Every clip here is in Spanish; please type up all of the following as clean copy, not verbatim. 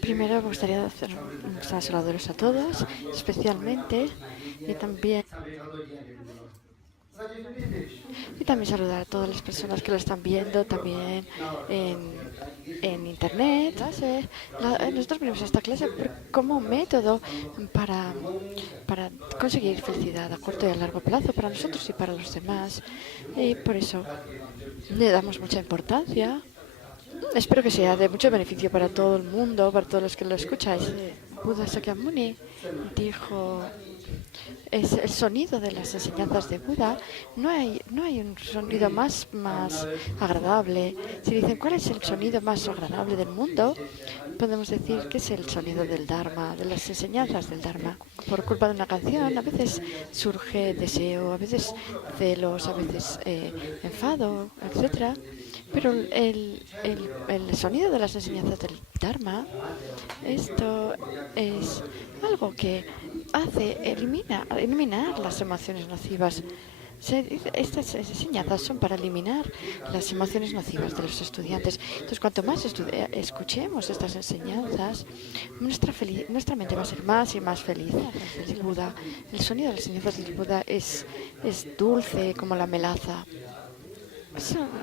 Primero me gustaría hacer saludos a todos, especialmente, y también, y también saludar a todas las personas que lo están viendo también en internet. Nosotros venimos a esta clase como un método para, para conseguir felicidad a corto y a largo plazo para nosotros y para los demás. Y por eso le damos mucha importancia. Espero que sea de mucho beneficio para todo el mundo, para todos los que lo escucháis. Buda Sakyamuni dijo, es el sonido de las enseñanzas de Buda. No hay un sonido más agradable. Si dicen cuál es el sonido más agradable del mundo, podemos decir que es el sonido del Dharma, de las enseñanzas del Dharma. Por culpa de una canción, a veces surge deseo, a veces celos, a veces enfado, etcétera. Pero el sonido de las enseñanzas del Dharma, esto es algo que eliminar las emociones nocivas. Estas enseñanzas son para eliminar las emociones nocivas de los estudiantes. Entonces, cuanto más escuchemos estas enseñanzas, nuestra mente va a ser más y más feliz. El sonido de las enseñanzas del Buda es dulce como la melaza.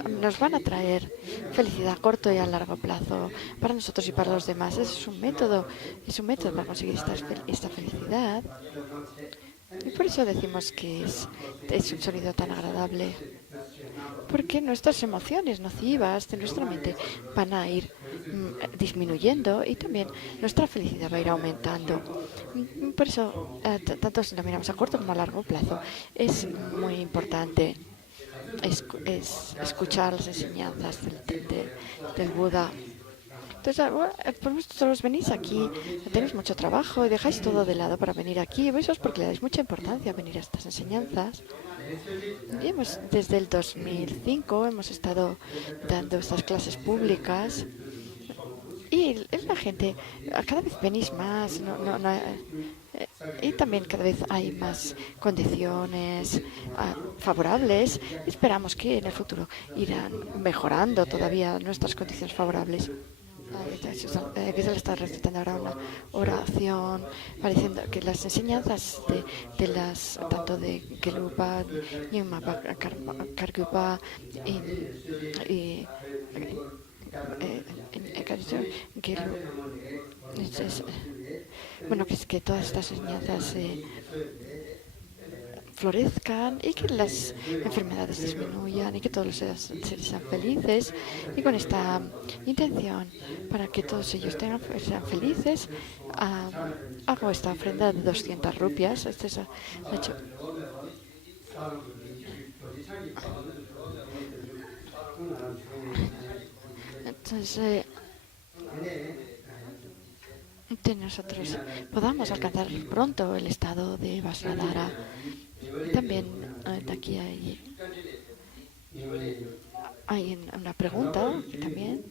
Nos van a traer felicidad a corto y a largo plazo para nosotros y para los demás. Es un método para conseguir esta felicidad. Y por eso decimos que es un sonido tan agradable. Porque nuestras emociones nocivas de nuestra mente van a ir disminuyendo y también nuestra felicidad va a ir aumentando. Por eso, tanto si lo miramos a corto como a largo plazo, es muy importante escuchar las enseñanzas del Buda. Entonces, pues vosotros venís aquí, tenéis mucho trabajo y dejáis todo de lado para venir aquí. Eso es porque le dais mucha importancia a venir a estas enseñanzas. Y desde el 2005 hemos estado dando estas clases públicas. Y la gente, cada vez venís más, y también cada vez hay más condiciones favorables. Esperamos que en el futuro irán mejorando todavía nuestras condiciones favorables. Gisela está recitando ahora una oración pareciendo que las enseñanzas tanto de Gelupa, Nyingma Kargupa y bueno, que todas estas enseñanzas florezcan y que las enfermedades disminuyan y que todos los seres sean felices. Y con esta intención, para que todos ellos sean felices, hago esta ofrenda de 200 rupias. Este es, de hecho, entonces, que nosotros podamos alcanzar pronto el estado de Vajradhara. También aquí hay una pregunta también.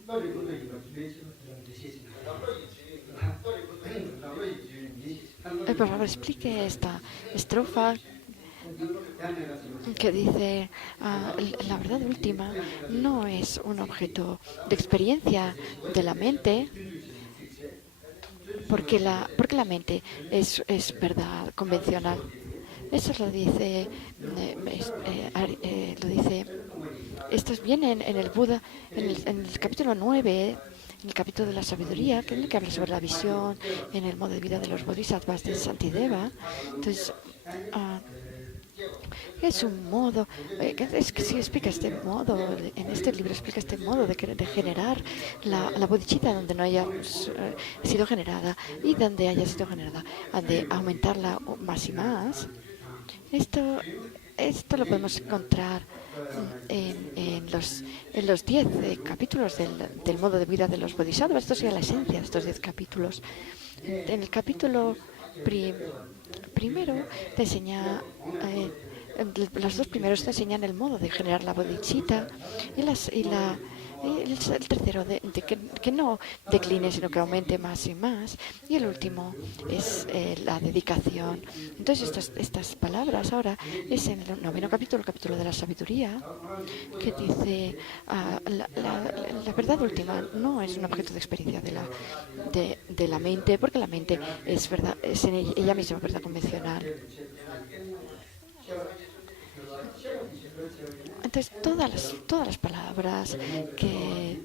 Por favor, explique esta estrofa que dice, la verdad última no es un objeto de experiencia de la mente, porque la mente es verdad convencional. Eso lo dice, esto viene en el Buda, en el capítulo 9, en el capítulo de la sabiduría, que es el que habla sobre la visión, en el modo de vida de los bodhisattvas de Santideva. Entonces, es un modo, es que sí explica este modo, en este libro explica este modo de generar la bodhicitta donde no haya sido generada y donde haya sido generada, de aumentarla más y más. Esto lo podemos encontrar en los 10 capítulos del modo de vida de los bodhisattvas. Esto sería la esencia de estos 10 capítulos. En el capítulo primero te enseña, los dos primeros te enseñan el modo de generar la bodhicitta y Y el tercero, de que no decline, sino que aumente más y más. Y el último es la dedicación. Entonces, estas palabras ahora es en el noveno capítulo, el capítulo de la sabiduría, que dice la verdad última no es un objeto de experiencia de la mente, porque la mente es verdad, es en ella misma verdad convencional. Entonces, todas las palabras que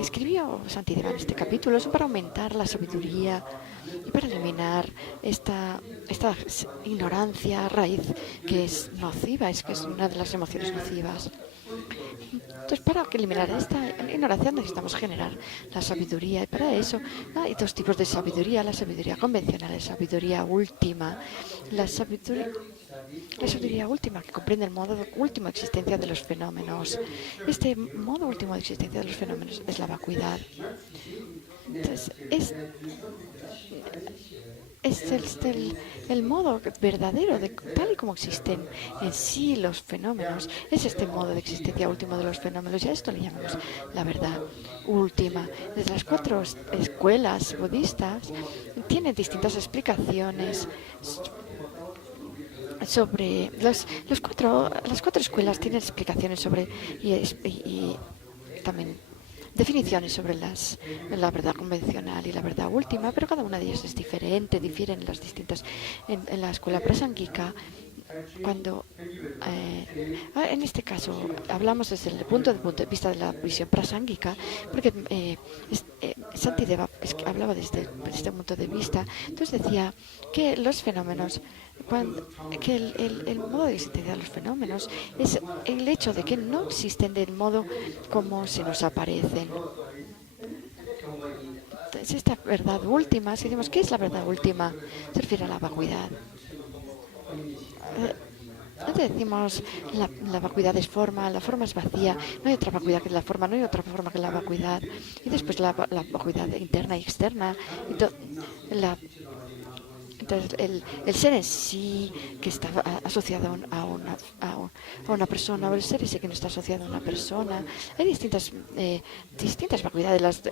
escribió Santideva en este capítulo son para aumentar la sabiduría y para eliminar esta ignorancia raíz que es nociva, que es una de las emociones nocivas. Entonces, para eliminar esta ignorancia necesitamos generar la sabiduría, y para eso hay dos tipos de sabiduría: la sabiduría convencional y la sabiduría última. La sabiduría última, que comprende el modo último de existencia de los fenómenos. Este modo último de existencia de los fenómenos es la vacuidad. Entonces, es el modo verdadero, tal y como existen en sí los fenómenos. Es este modo de existencia último de los fenómenos, y a esto le llamamos la verdad última. Desde las 4 escuelas budistas tienen distintas explicaciones sobre las cuatro escuelas tienen explicaciones sobre y también definiciones sobre la verdad convencional y la verdad última, pero cada una de ellas es diferente, difieren las distintas. En la escuela prasángika, cuando en este caso hablamos desde el punto de vista de la visión prasángika, porque Santideva hablaba desde este punto de vista. Entonces decía que los fenómenos, que el modo de existencia de los fenómenos es el hecho de que no existen del modo como se nos aparecen. Es esta verdad última. Si decimos, ¿qué es la verdad última? Se refiere a la vacuidad. No decimos la vacuidad es forma, la forma es vacía, no hay otra vacuidad que la forma, no hay otra forma que la vacuidad. Y después la vacuidad interna y externa. Entonces, el ser en sí, que está asociado a una persona, o el ser ese que no está asociado a una persona. Hay distintas vacuidades, las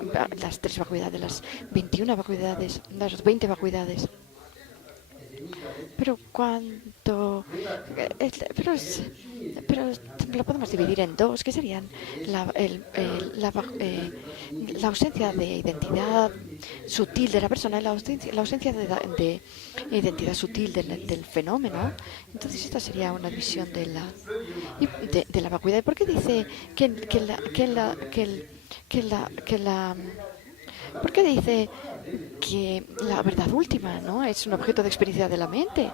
3 vacuidades, las 21 vacuidades, las 20 vacuidades. Pero pero lo podemos dividir en dos, que serían la ausencia de identidad sutil de la persona y la ausencia de identidad sutil del fenómeno. Entonces esta sería una división de la vacuidad. ¿Y por qué dice ¿por qué dice que la verdad última no es un objeto de experiencia de la mente?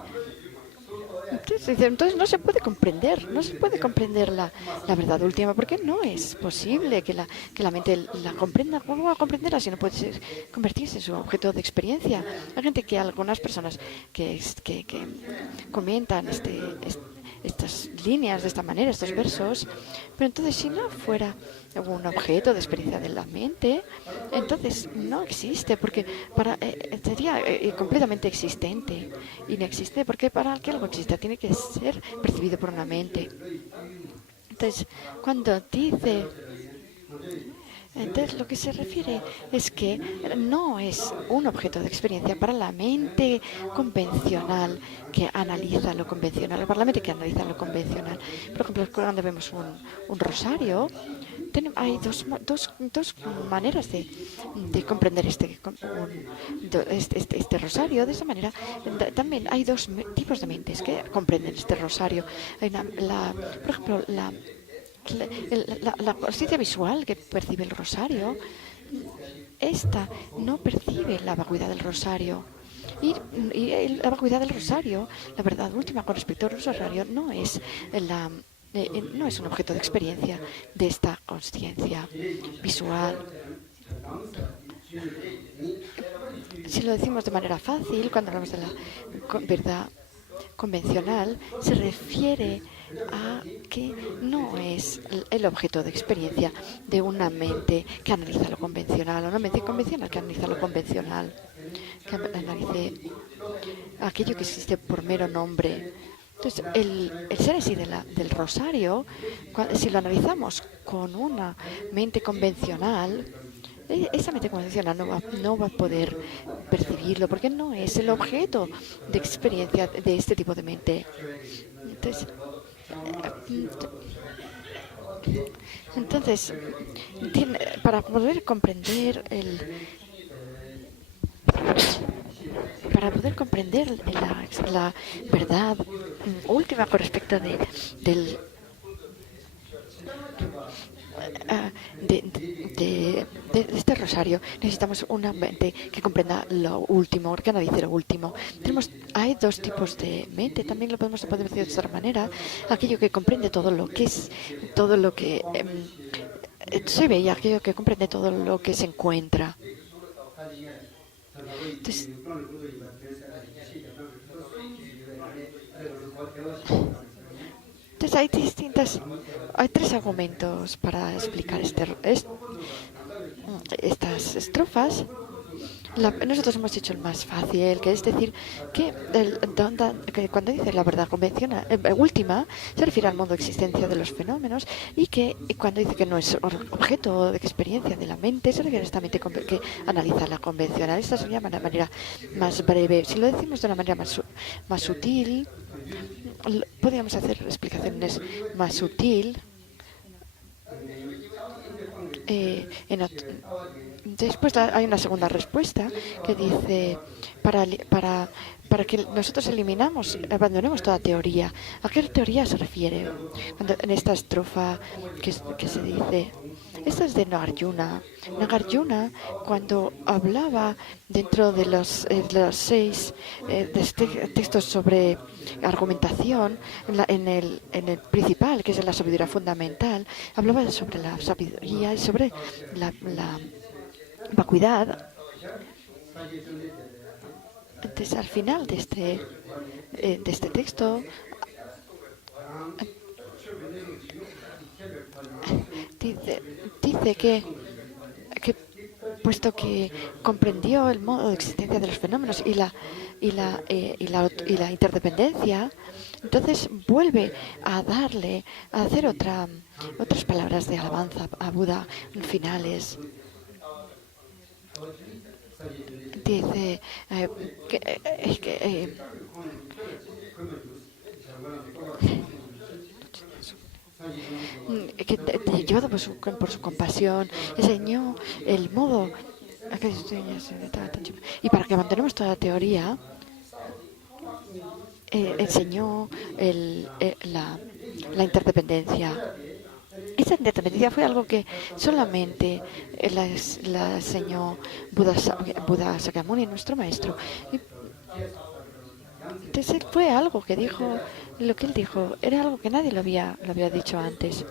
Entonces no se puede comprender la verdad última, porque no es posible que la mente la comprenda. ¿Cómo va a comprenderla si no puede convertirse en su objeto de experiencia? Hay gente algunas personas que comentan estas líneas de esta manera, estos versos, pero entonces si no fuera un objeto de experiencia de la mente, entonces no existe, porque sería completamente existente, inexiste, porque para que algo exista tiene que ser percibido por una mente. Entonces, cuando dice... Entonces, lo que se refiere es que no es un objeto de experiencia para la mente convencional que analiza lo convencional, para la mente que analiza lo convencional. Por ejemplo, cuando vemos un rosario, hay dos maneras de comprender este rosario. De esa manera, también hay dos tipos de mentes que comprenden este rosario. Por ejemplo, la conciencia visual que percibe el rosario, esta no percibe la vacuidad del rosario. Y la vacuidad del rosario, la verdad última con respecto al rosario, no es un objeto de experiencia de esta conciencia visual. Si lo decimos de manera fácil, cuando hablamos de la verdad convencional, se refiere a que no es el objeto de experiencia de una mente que analiza lo convencional, o una mente convencional que analiza lo convencional, que analice aquello que existe por mero nombre. Entonces, el ser así del rosario, si lo analizamos con una mente convencional, esa mente convencional no va a poder percibirlo porque no es el objeto de experiencia de este tipo de mente. Entonces, entonces para poder comprender la verdad última con respecto del este rosario, necesitamos una mente que comprenda lo último, que analice lo último. Hay dos tipos de mente, también lo podemos decir de otra manera, aquello que comprende todo lo que es, todo lo que se ve y aquello que comprende todo lo que se encuentra. Entonces, hay tres argumentos para explicar estas estrofas. Nosotros hemos hecho el más fácil, que es decir que cuando dice la verdad convencional última, se refiere al modo de existencia de los fenómenos y que cuando dice que no es objeto de experiencia de la mente, se refiere a esta mente que analiza la convencional. Esta sería la manera más breve. Si lo decimos de una manera más sutil, podríamos hacer explicaciones más sutil. Después hay una segunda respuesta que dice para que nosotros abandonemos toda teoría. ¿A qué teoría se refiere? En esta estrofa que se dice, esta es de Nagarjuna. Nagarjuna, cuando hablaba dentro de los 6 textos sobre argumentación, en el principal, que es la sabiduría fundamental, hablaba sobre la sabiduría y sobre la vacuidad. Entonces, al final de este texto, dice que puesto que comprendió el modo de existencia de los fenómenos y la interdependencia, entonces vuelve a hacer otras palabras de alabanza a Buda finales. Dice que llevado por su compasión, enseñó el modo. Y para que mantenemos toda la teoría, enseñó la interdependencia. Esa independencia fue algo que solamente la enseñó Buda Sakyamuni, nuestro maestro. Entonces fue algo que dijo, lo que él dijo, era algo que nadie lo había dicho antes.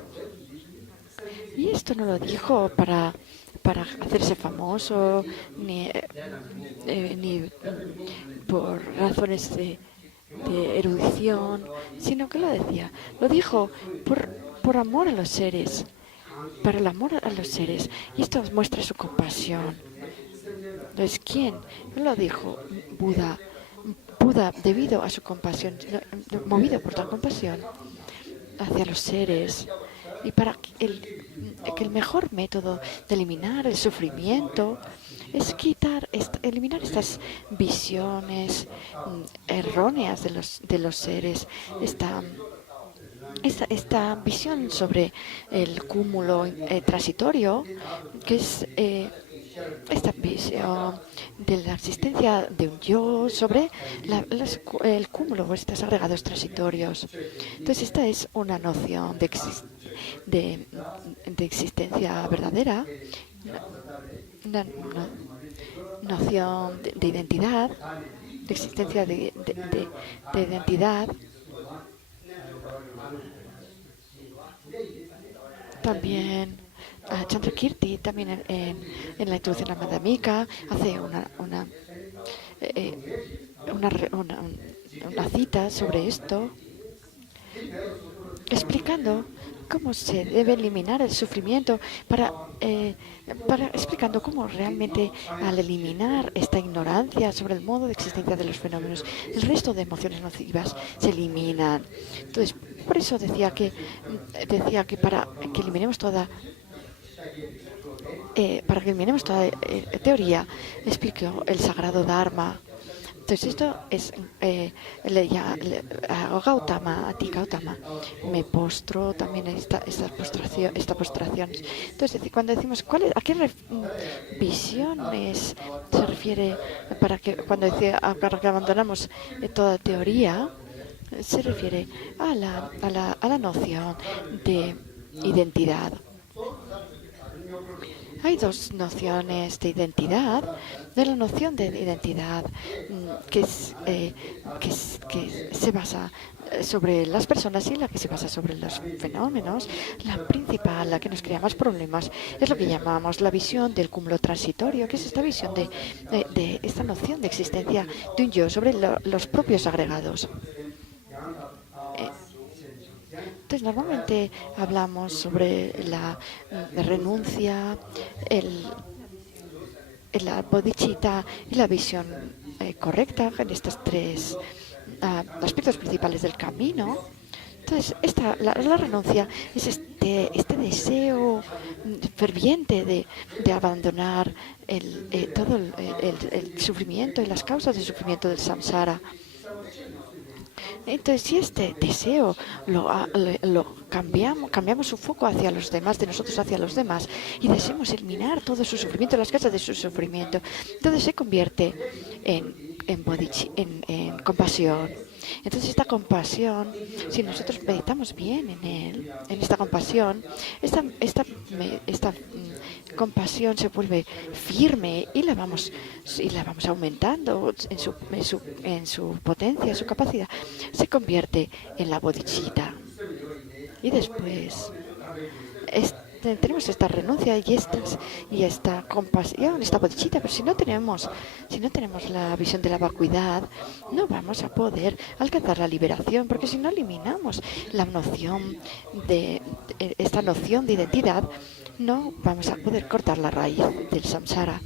Y esto no lo dijo para hacerse famoso, ni por razones de erudición, sino que lo dijo por amor a los seres, para el amor a los seres. Y esto muestra su compasión. Entonces, ¿quién? Él lo dijo, Buda, debido a su compasión, movido por tal compasión hacia los seres, y para que el mejor método de eliminar el sufrimiento es eliminar estas visiones erróneas de los seres, esta visión sobre el cúmulo transitorio, que es esta visión de la existencia de un yo sobre el cúmulo de estos agregados transitorios. Entonces, esta es una noción de existencia verdadera, una noción de identidad, de existencia de identidad. También Chandrakirti, también en la introducción a la Madhyamika, hace una cita sobre esto, explicando cómo se debe eliminar el sufrimiento, explicando cómo realmente al eliminar esta ignorancia sobre el modo de existencia de los fenómenos, el resto de emociones nocivas se eliminan. Entonces, Por eso decía que para que eliminemos toda teoría, explicó el sagrado Dharma. Entonces esto es Gautama, a ti Gautama, me postro también esta postración. Entonces cuando decimos a qué visiones se refiere para que abandonamos toda teoría, se refiere a la noción de identidad. Hay dos nociones de identidad. De la noción de identidad que se basa sobre las personas y la que se basa sobre los fenómenos. La principal, la que nos crea más problemas, es lo que llamamos la visión del cúmulo transitorio, que es esta visión de esta noción de existencia de un yo sobre los propios agregados. Entonces, normalmente hablamos sobre la renuncia, la bodhicitta y la visión correcta en estos tres aspectos principales del camino. Entonces, la renuncia es este deseo ferviente de abandonar todo el sufrimiento y las causas del sufrimiento del samsara. Entonces, si este deseo lo cambiamos su foco hacia los demás, de nosotros hacia los demás, y deseamos eliminar todo su sufrimiento, las causas de su sufrimiento, entonces se convierte en compasión. Entonces esta compasión, si nosotros meditamos bien en esta compasión, esta compasión se vuelve firme y la vamos aumentando en su potencia, en su capacidad. Se convierte en la bodhicitta. Y después tenemos esta renuncia y esta compasión, esta bodhicitta, pero si no tenemos la visión de la vacuidad, no vamos a poder alcanzar la liberación, porque si no eliminamos esta noción de identidad, no vamos a poder cortar la raíz del samsara.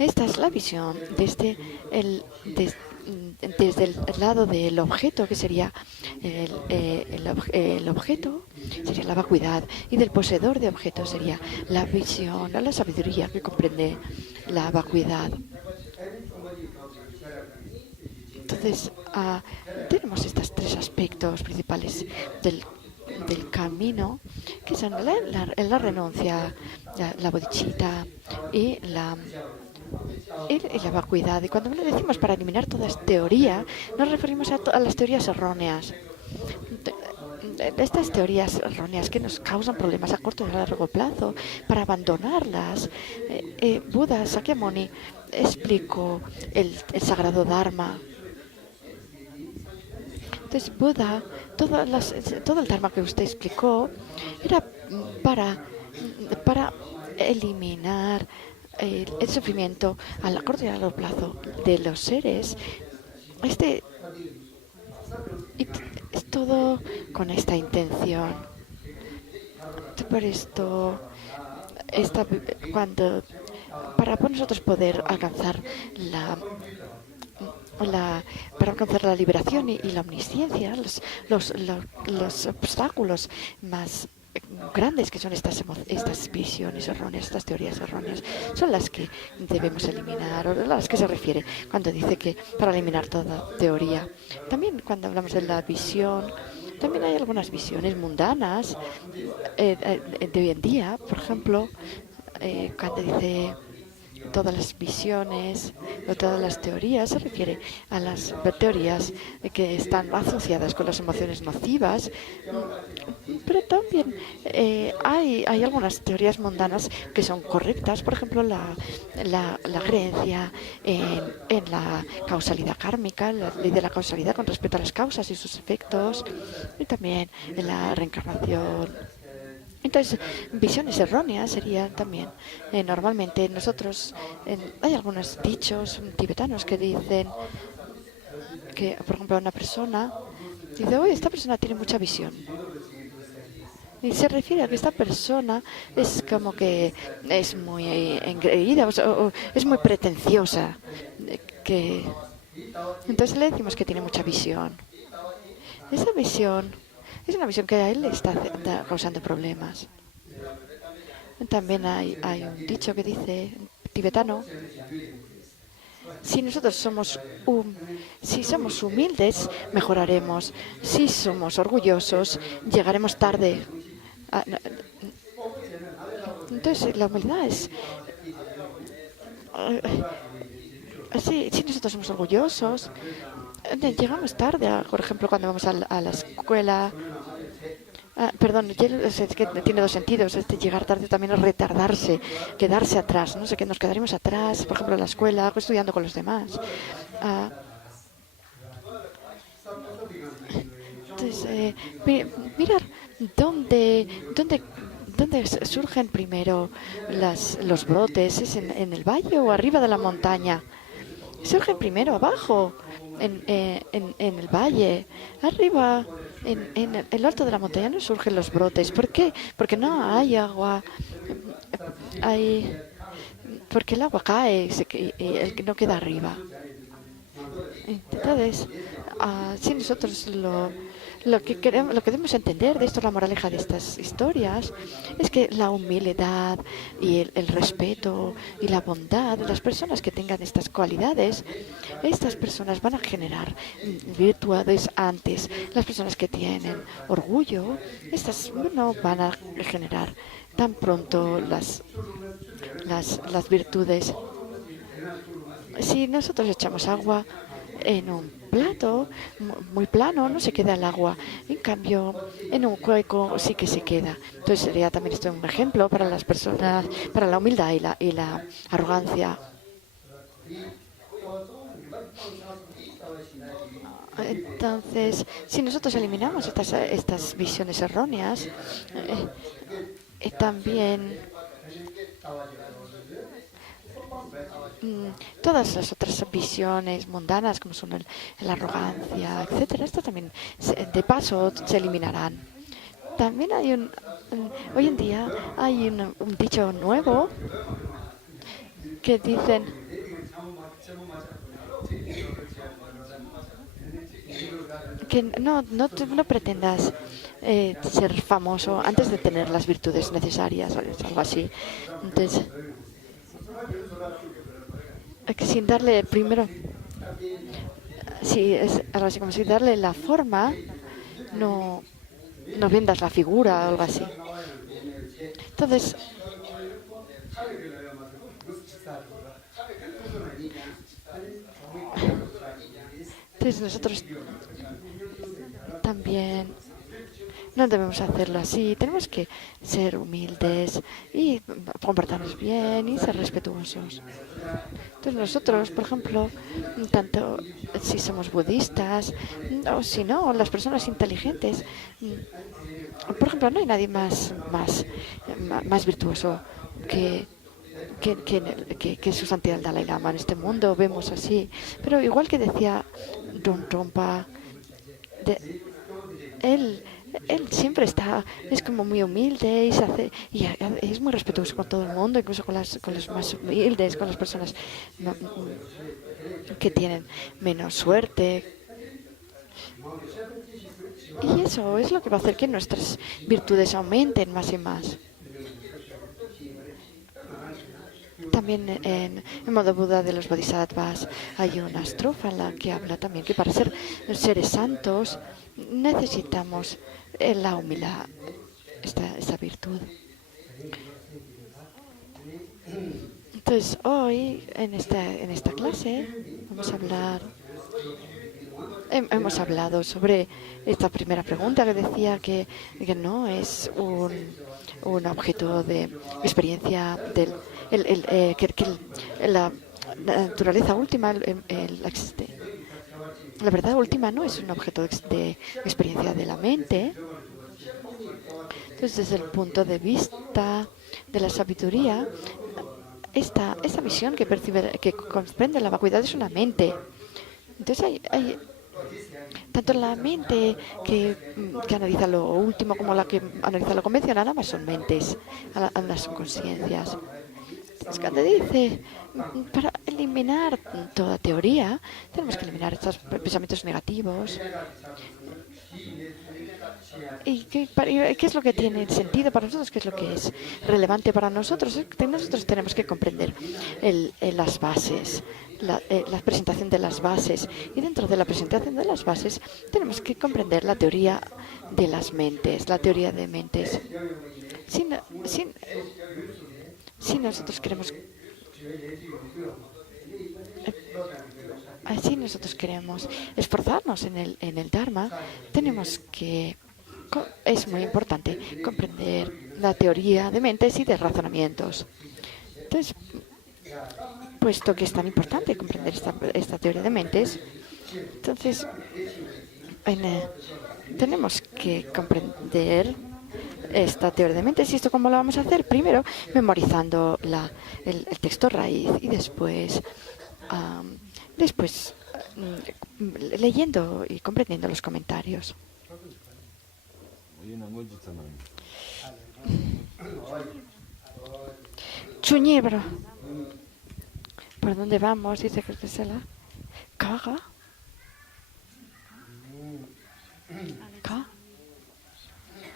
Esta es la visión desde el lado del objeto, que sería el objeto, sería la vacuidad, y del poseedor de objeto sería la visión, la sabiduría que comprende la vacuidad. Entonces, tenemos estos tres aspectos principales del camino, que son la renuncia, la bodhicitta y la vacuidad. Y cuando lo decimos para eliminar toda teoría, nos referimos a las teorías erróneas. Estas teorías erróneas que nos causan problemas a corto y a largo plazo, para abandonarlas, Buda Sakyamuni explicó el sagrado Dharma. Entonces, Buda, todo el Dharma que usted explicó era para eliminar el sufrimiento a corto y a largo plazo de los seres. Es todo con esta intención. Por esto, para nosotros poder alcanzar para alcanzar la liberación y la omnisciencia, los obstáculos más grandes que son estas visiones erróneas, estas teorías erróneas, son las que debemos eliminar, o a las que se refiere cuando dice que para eliminar toda teoría. También cuando hablamos de la visión, también hay algunas visiones mundanas de hoy en día. Por ejemplo, cuando dice todas las visiones o todas las teorías, se refiere a las teorías que están asociadas con las emociones nocivas, pero también hay algunas teorías mundanas que son correctas. Por ejemplo, la creencia en la causalidad kármica, la ley de la causalidad con respecto a las causas y sus efectos, y también en la reencarnación. Entonces, visiones erróneas serían también, normalmente nosotros, hay algunos dichos tibetanos que dicen que, por ejemplo, una persona dice, oye, esta persona tiene mucha visión. Y se refiere a que esta persona es como que es muy engreída, o es muy pretenciosa. Entonces le decimos que tiene mucha visión. Esa visión es una visión que a él le está causando problemas. También hay un dicho que dice, tibetano, si nosotros si somos humildes, mejoraremos. Si somos orgullosos, llegaremos tarde. Entonces, la humildad es... si nosotros somos orgullosos, llegamos tarde. Por ejemplo, cuando vamos a la escuela... perdón, es que tiene dos sentidos. Llegar tarde también es retardarse, quedarse atrás. No sé, que nos quedaremos atrás, por ejemplo, en la escuela, estudiando con los demás. Entonces, mirar dónde surgen primero los brotes. ¿Es en el valle o arriba de la montaña? Surgen primero abajo, en el valle. Arriba, en el alto de la montaña no surgen los brotes. ¿Por qué? Porque no hay agua. Hay, porque el agua cae y el que no queda arriba. Entonces, si nosotros lo que debemos entender de esto, la moraleja de estas historias, es que la humildad y el respeto y la bondad de las personas que tengan estas cualidades, estas personas van a generar virtudes antes. Las personas que tienen orgullo, estas no van a generar tan pronto las virtudes. Si nosotros echamos agua en un plato muy plano, no se queda el agua. En cambio, en un hueco sí que se queda. Entonces sería también esto un ejemplo para las personas, para la humildad y la arrogancia. Entonces, si nosotros eliminamos estas visiones erróneas, también todas las otras visiones mundanas, como son la arrogancia, etcétera, esto también, de paso, se eliminarán. También hoy en día hay un dicho nuevo que dicen que no pretendas ser famoso antes de tener las virtudes necesarias, o algo así. Entonces, sin darle primero, si es algo así como si darle la forma, no vendas la figura o algo así. Entonces, nosotros también no debemos hacerlo así. Tenemos que ser humildes y comportarnos bien y ser respetuosos. Entonces nosotros, por ejemplo, tanto si somos budistas o si no, las personas inteligentes, por ejemplo, no hay nadie más virtuoso que su santidad el Dalai Lama. En este mundo vemos así. Pero igual que decía Don Trompa, él siempre es como muy humilde y es muy respetuoso con todo el mundo, incluso con los más humildes, con las personas que tienen menos suerte. Y eso es lo que va a hacer que nuestras virtudes aumenten más y más. También en modo Buda de los Bodhisattvas hay una estrofa en la que habla también que para ser seres santos necesitamos la humildad, esta virtud. Entonces hoy en esta clase hemos hablado sobre esta primera pregunta que decía que no es un objeto de experiencia que la naturaleza última, la verdad última no es un objeto de experiencia de la mente. Entonces, desde el punto de vista de la sabiduría, esta visión que comprende la vacuidad es una mente. Entonces hay tanto la mente que analiza lo último como la que analiza lo convencional, ambas son mentes, ambas son conciencias. Cuando dice, para eliminar toda teoría, tenemos que eliminar estos pensamientos negativos. ¿Y qué es lo que tiene sentido para nosotros? ¿Qué es lo que es relevante para nosotros? Nosotros tenemos que comprender las bases, la presentación de las bases. Y dentro de la presentación de las bases tenemos que comprender la teoría de las mentes, la teoría de mentes. Si, no- si, si nosotros queremos si nosotros queremos esforzarnos en el Dharma, tenemos que es muy importante comprender la teoría de mentes y de razonamientos. Entonces, puesto que es tan importante comprender esta teoría de mentes, entonces tenemos que comprender esta teoría de mentes. ¿Y esto cómo lo vamos a hacer? Primero, memorizando el texto raíz y después leyendo y comprendiendo los comentarios. Chuñibro. ¿Por dónde vamos? Dice que se la caga. ¿Ca?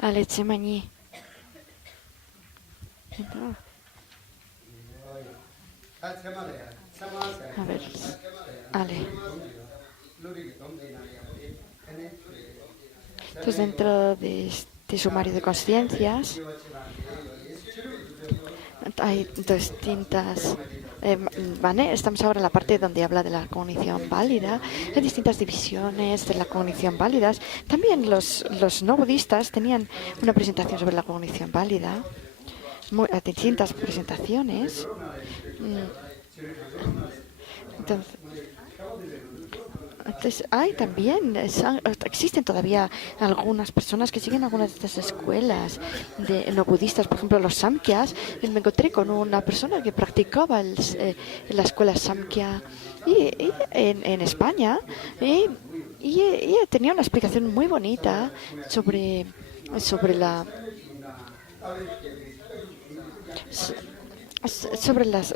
Alechemañi. A ver, Ale. Entonces, dentro de este sumario de conciencias, hay distintas maneras. Estamos ahora en la parte donde habla de la cognición válida. Hay distintas divisiones de la cognición válidas. También los no budistas tenían una presentación sobre la cognición válida, distintas presentaciones. Entonces, existen todavía algunas personas que siguen algunas de estas escuelas de no budistas, por ejemplo los Samkhyas. Me encontré con una persona que practicaba la escuela Samkhya en España y tenía una explicación muy bonita sobre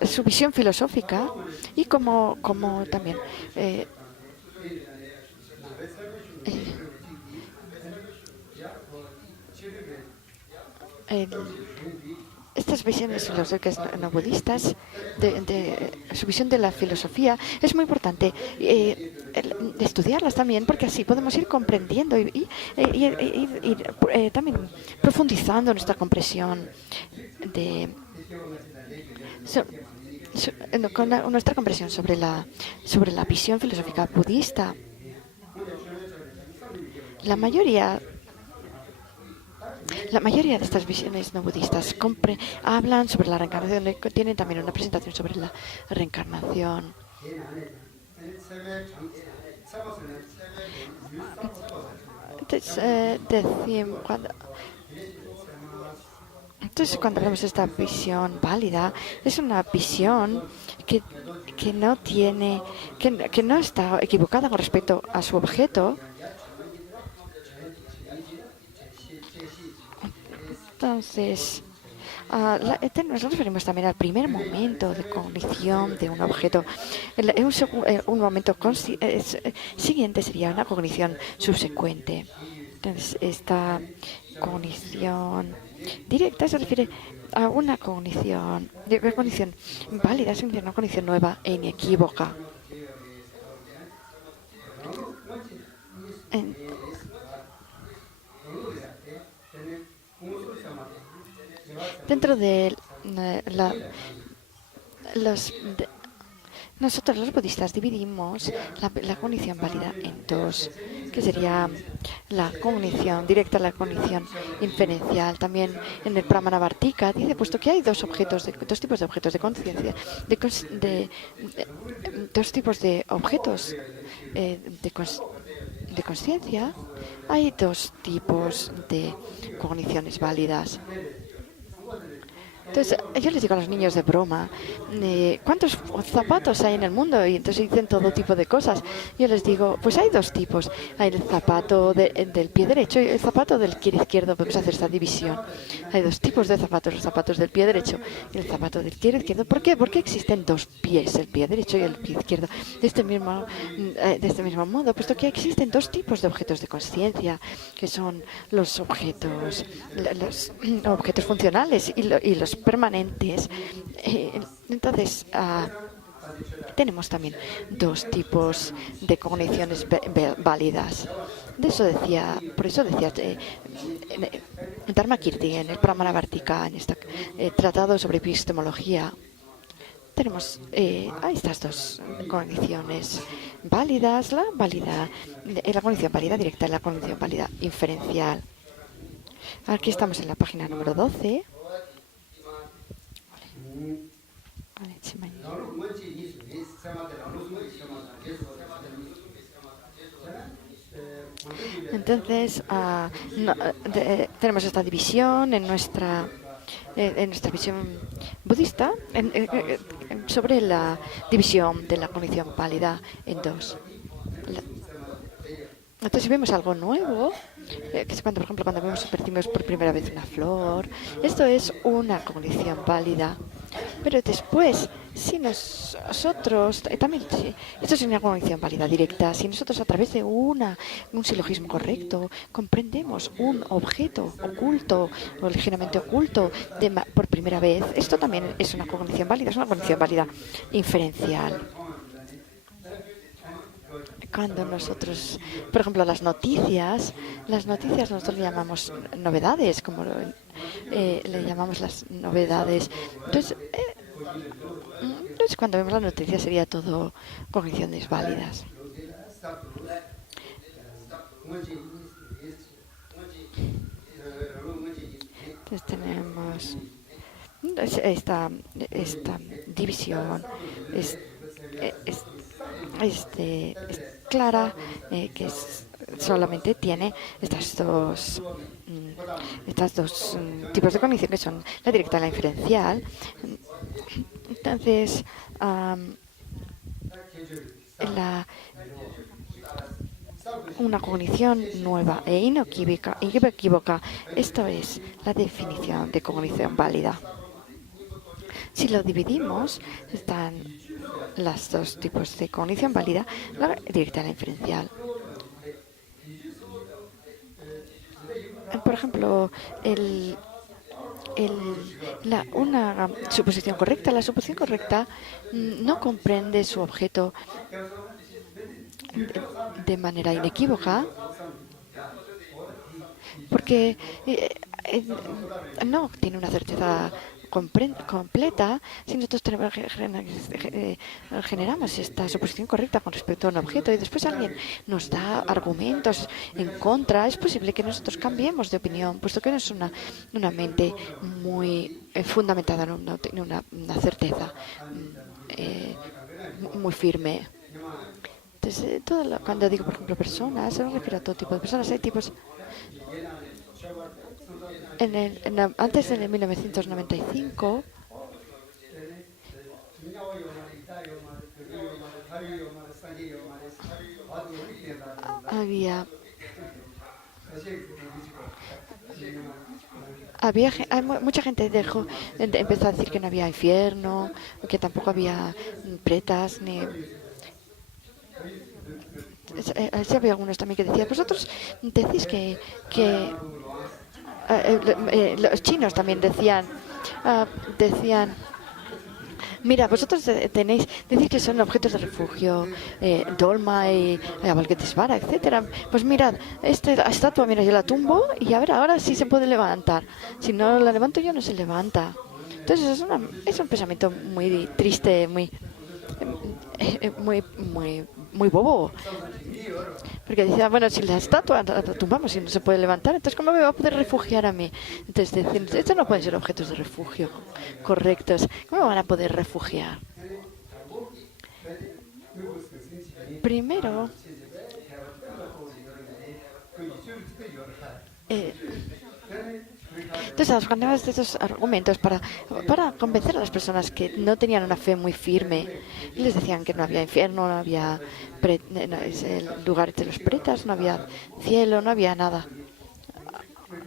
su visión filosófica y como también el, estas visiones filosóficas no budistas, de su visión de la filosofía, es muy importante de estudiarlas también, porque así podemos ir comprendiendo y también profundizando nuestra comprensión de con nuestra comprensión sobre la visión filosófica budista. La mayoría de estas visiones no budistas hablan sobre la reencarnación, tienen también una presentación sobre la reencarnación. Entonces, cuando vemos esta visión válida, es una visión que no tiene, que no está equivocada con respecto a su objeto. Entonces, nos referimos también al primer momento de cognición de un objeto. Un momento siguiente sería una cognición subsecuente. Entonces, esta cognición directa se refiere a una cognición válida, es una cognición nueva e inequívoca. Dentro de nosotros los budistas dividimos la cognición válida en dos, que sería la cognición directa, la cognición inferencial. También en el Pramanavartika dice, puesto que hay dos tipos de objetos de conciencia, dos tipos de objetos de conciencia, hay dos tipos de cogniciones válidas. Entonces, yo les digo a los niños de broma, ¿cuántos zapatos hay en el mundo? Y entonces dicen todo tipo de cosas. Yo les digo, pues hay dos tipos. Hay el zapato del pie derecho y el zapato del pie izquierdo. Vamos a hacer esta división. Hay dos tipos de zapatos, los zapatos del pie derecho y el zapato del pie izquierdo. ¿Por qué? Porque existen dos pies, el pie derecho y el pie izquierdo. De este mismo modo, puesto que existen dos tipos de objetos de conciencia, que son los los objetos funcionales y los permanentes. Entonces, tenemos también dos tipos de cogniciones válidas. Por eso decía Dharma Kirti en el Pramanavartika, en este tratado sobre epistemología, tenemos a estas dos cogniciones válidas, la cognición válida directa y la cognición válida inferencial. Aquí estamos en la página número 12. Vale, entonces, tenemos esta división en nuestra visión budista sobre la división de la cognición válida en dos. Entonces, si vemos algo nuevo, que es cuando, por ejemplo, cuando percibimos por primera vez una flor, esto es una cognición válida. Pero después, si nosotros, también, esto es una cognición válida directa, si nosotros a través de un silogismo correcto comprendemos un objeto oculto o ligeramente oculto por primera vez, esto también es una cognición válida, es una cognición válida inferencial. Cuando nosotros, por ejemplo, las noticias nosotros le llamamos novedades, como le llamamos las novedades. Entonces, cuando vemos las noticias sería todo cogniciones válidas. Entonces tenemos esta división es clara, que solamente tiene estas dos tipos de cognición, que son la directa y la inferencial. Entonces, una cognición nueva e inequívoca, esto es la definición de cognición válida. Si lo dividimos, están los dos tipos de cognición válida, la directa y la inferencial. Por ejemplo, una suposición correcta. La suposición correcta no comprende su objeto de manera inequívoca, porque no tiene una certeza completa. Si nosotros generamos esta suposición correcta con respecto a un objeto y después alguien nos da argumentos en contra, es posible que nosotros cambiemos de opinión, puesto que no es una mente muy fundamentada, no tiene una certeza muy firme. Entonces, cuando digo, por ejemplo, personas, se refiere a todo tipo de personas. Hay tipos. Antes de 1995 mucha gente empezó a decir que no había infierno, que tampoco había pretas, ni. Sí, había algunos también que decían, vosotros decís que los chinos también decían, mira, vosotros decís que son objetos de refugio, dolma y Avalokitesvara, etcétera. Pues mirad, la estatua, mira, yo la tumbo y a ver, ahora sí se puede levantar. Si no la levanto yo, no se levanta. Entonces es un pensamiento muy triste, muy bobo. Porque decía, bueno, si la estatua la tumbamos y no se puede levantar, entonces ¿cómo me va a poder refugiar a mí? Entonces decían, estos no pueden ser objetos de refugio correctos. ¿Cómo me van a poder refugiar? Primero, Entonces, buscamos estos argumentos para convencer a las personas que no tenían una fe muy firme. Y les decían que no había infierno, no había el lugar de los pretas, no había cielo, no había nada.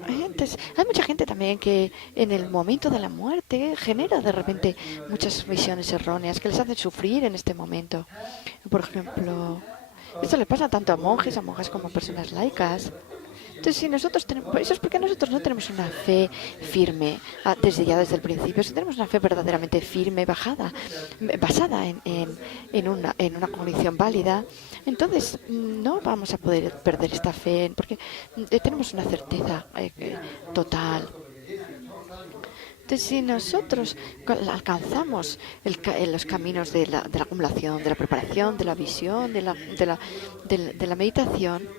Entonces, hay mucha gente también que en el momento de la muerte genera de repente muchas visiones erróneas que les hacen sufrir en este momento. Por ejemplo, esto le pasa tanto a monjas como a personas laicas. Entonces, si nosotros tenemos, eso es porque nosotros no tenemos una fe firme desde el principio. Si tenemos una fe verdaderamente firme, basada en una cognición válida, entonces no vamos a poder perder esta fe porque tenemos una certeza total. Entonces, si nosotros alcanzamos los caminos de la acumulación, de la preparación, de la visión, de la meditación,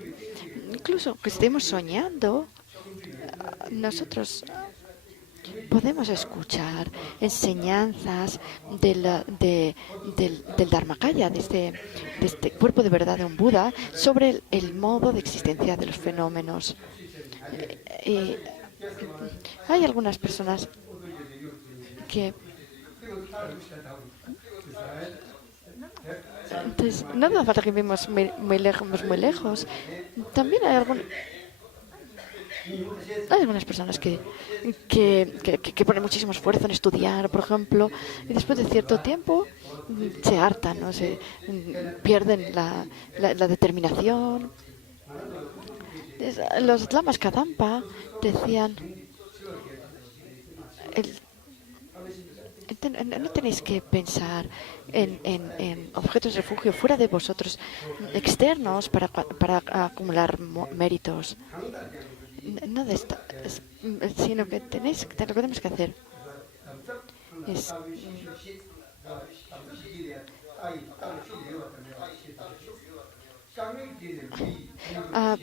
incluso que estemos soñando, nosotros podemos escuchar enseñanzas del Dharmakaya, de este cuerpo de verdad de un Buda, sobre el modo de existencia de los fenómenos. Y hay algunas personas que entonces, no hace falta que vivamos muy lejos. También hay algunas personas que ponen muchísimo esfuerzo en estudiar, por ejemplo, y después de cierto tiempo se hartan, ¿no? Pierden la determinación. Los lamas Kadampa decían, el, no tenéis que pensar en objetos de refugio fuera de vosotros, externos, para acumular méritos. No de esto, sino que lo que tenemos que hacer es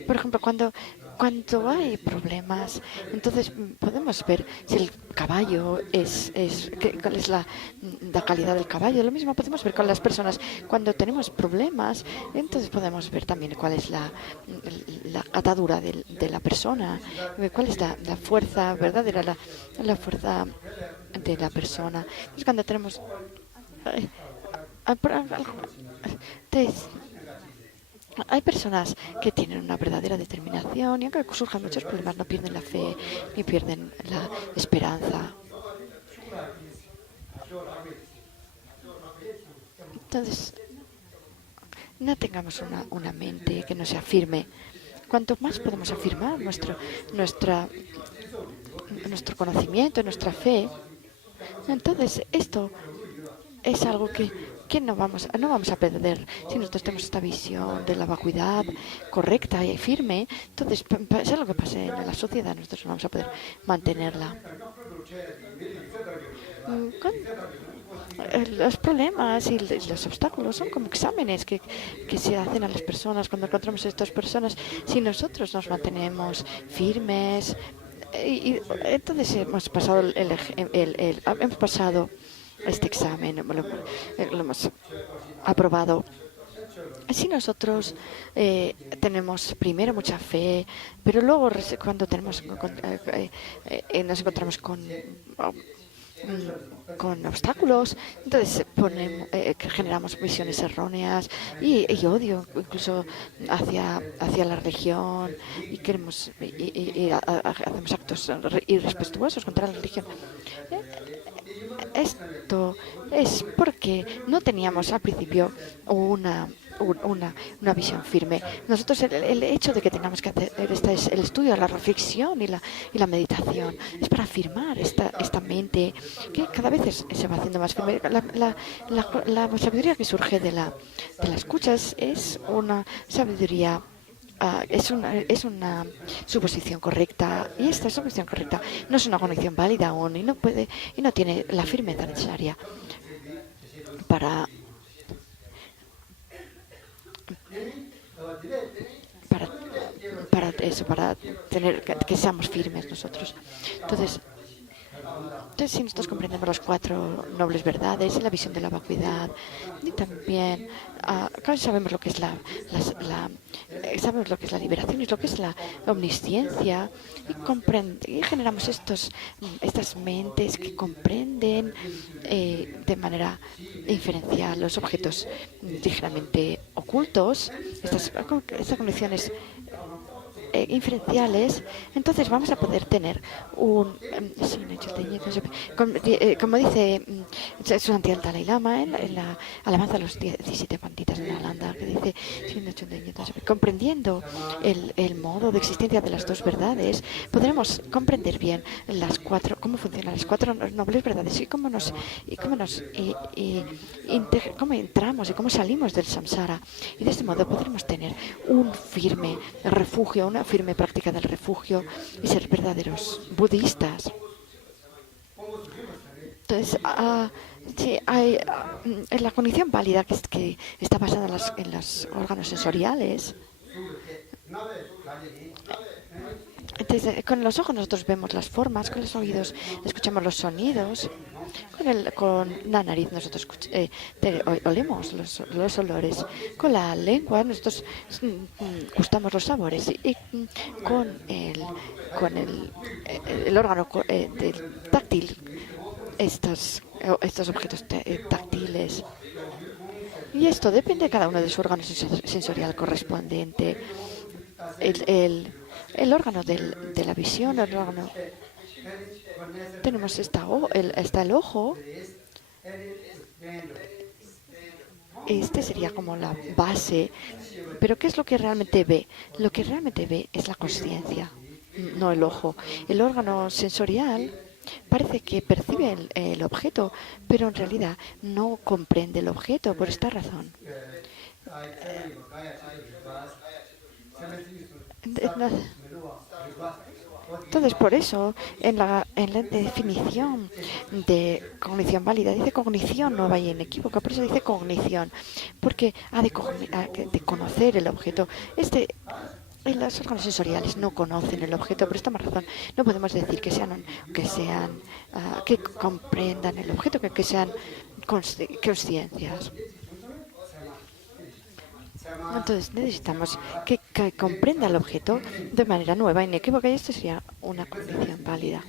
por ejemplo, cuando hay problemas, entonces podemos ver si el caballo cuál es la calidad del caballo. Lo mismo podemos ver con las personas. Cuando tenemos problemas, entonces podemos ver también cuál es la atadura de la persona, cuál es la fuerza verdadera, la fuerza de la persona. Entonces, cuando tenemos... Entonces, hay personas que tienen una verdadera determinación y aunque surjan muchos problemas no pierden la fe ni pierden la esperanza. Entonces, no tengamos una mente que no sea firme. Cuanto más podemos afirmar nuestro conocimiento, nuestra fe, entonces esto es algo que no vamos a perder. Si nosotros tenemos esta visión de la vacuidad correcta y firme, entonces, sea lo que pase en la sociedad, nosotros no vamos a poder mantenerla. Los problemas y los obstáculos son como exámenes que se hacen a las personas cuando encontramos a estas personas. Si nosotros nos mantenemos firmes, entonces hemos pasado hemos pasado este examen, lo hemos aprobado. Si nosotros tenemos primero mucha fe, pero luego cuando nos encontramos con obstáculos, entonces generamos visiones erróneas y odio incluso hacia la religión y queremos hacemos actos irrespetuosos contra la religión. Esto es porque no teníamos al principio una visión firme. Nosotros el hecho de que tengamos que hacer el estudio, la reflexión y la meditación es para afirmar esta mente que cada vez se va haciendo más firme. La sabiduría que surge de la escucha es una sabiduría. Es una suposición correcta y esta suposición correcta no es una conexión válida aún y no tiene la firmeza necesaria para para tener que seamos firmes nosotros. Entonces, Entonces, si nosotros comprendemos las cuatro nobles verdades, la visión de la vacuidad, y también, claro, sabemos lo que es sabemos lo que es la liberación, y lo que es la omnisciencia, y generamos estas mentes que comprenden de manera inferencial los objetos ligeramente ocultos, estas condiciones inferenciales, entonces vamos a poder tener como dice su santidad el Dalai Lama en la alabanza de los 17 panditas de Nalanda, que dice, comprendiendo el modo de existencia de las dos verdades, podremos comprender bien cómo funcionan las cuatro nobles verdades y cómo entramos y cómo salimos del samsara. Y de este modo podremos tener un firme refugio, una firme práctica del refugio y ser verdaderos budistas. Entonces, sí, hay la cognición válida que está basada en los órganos sensoriales. Entonces, con los ojos nosotros vemos las formas, con los oídos escuchamos los sonidos, con la nariz nosotros olemos los olores, con la lengua nosotros gustamos los sabores y con el órgano táctil estos objetos táctiles. Y esto depende de cada uno de su órgano sensorial correspondiente. El órgano de la visión, tenemos está el ojo. Este sería como la base. Pero ¿qué es lo que realmente ve? Lo que realmente ve es la consciencia, no el ojo. El órgano sensorial parece que percibe el objeto, pero en realidad no comprende el objeto por esta razón. Entonces, por eso, en la definición de cognición válida, dice cognición, no vaya inequívoca, por eso dice cognición, porque ha de conocer el objeto. Los órganos sensoriales no conocen el objeto, por esta razón no podemos decir que comprendan el objeto, que sean consciencias. Entonces necesitamos que comprenda el objeto de manera nueva, inequívoca, y esto sería una cognición válida.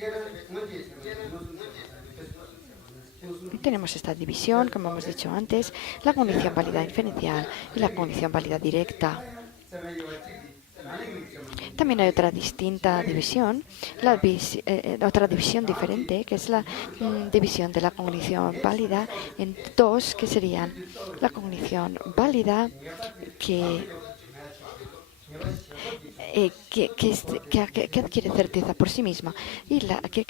Y tenemos esta división, como hemos dicho antes, la cognición válida inferencial y la cognición válida directa. También hay otra distinta división, otra división diferente, que es la división de la cognición válida en dos, que serían la cognición válida que adquiere certeza por sí misma y la que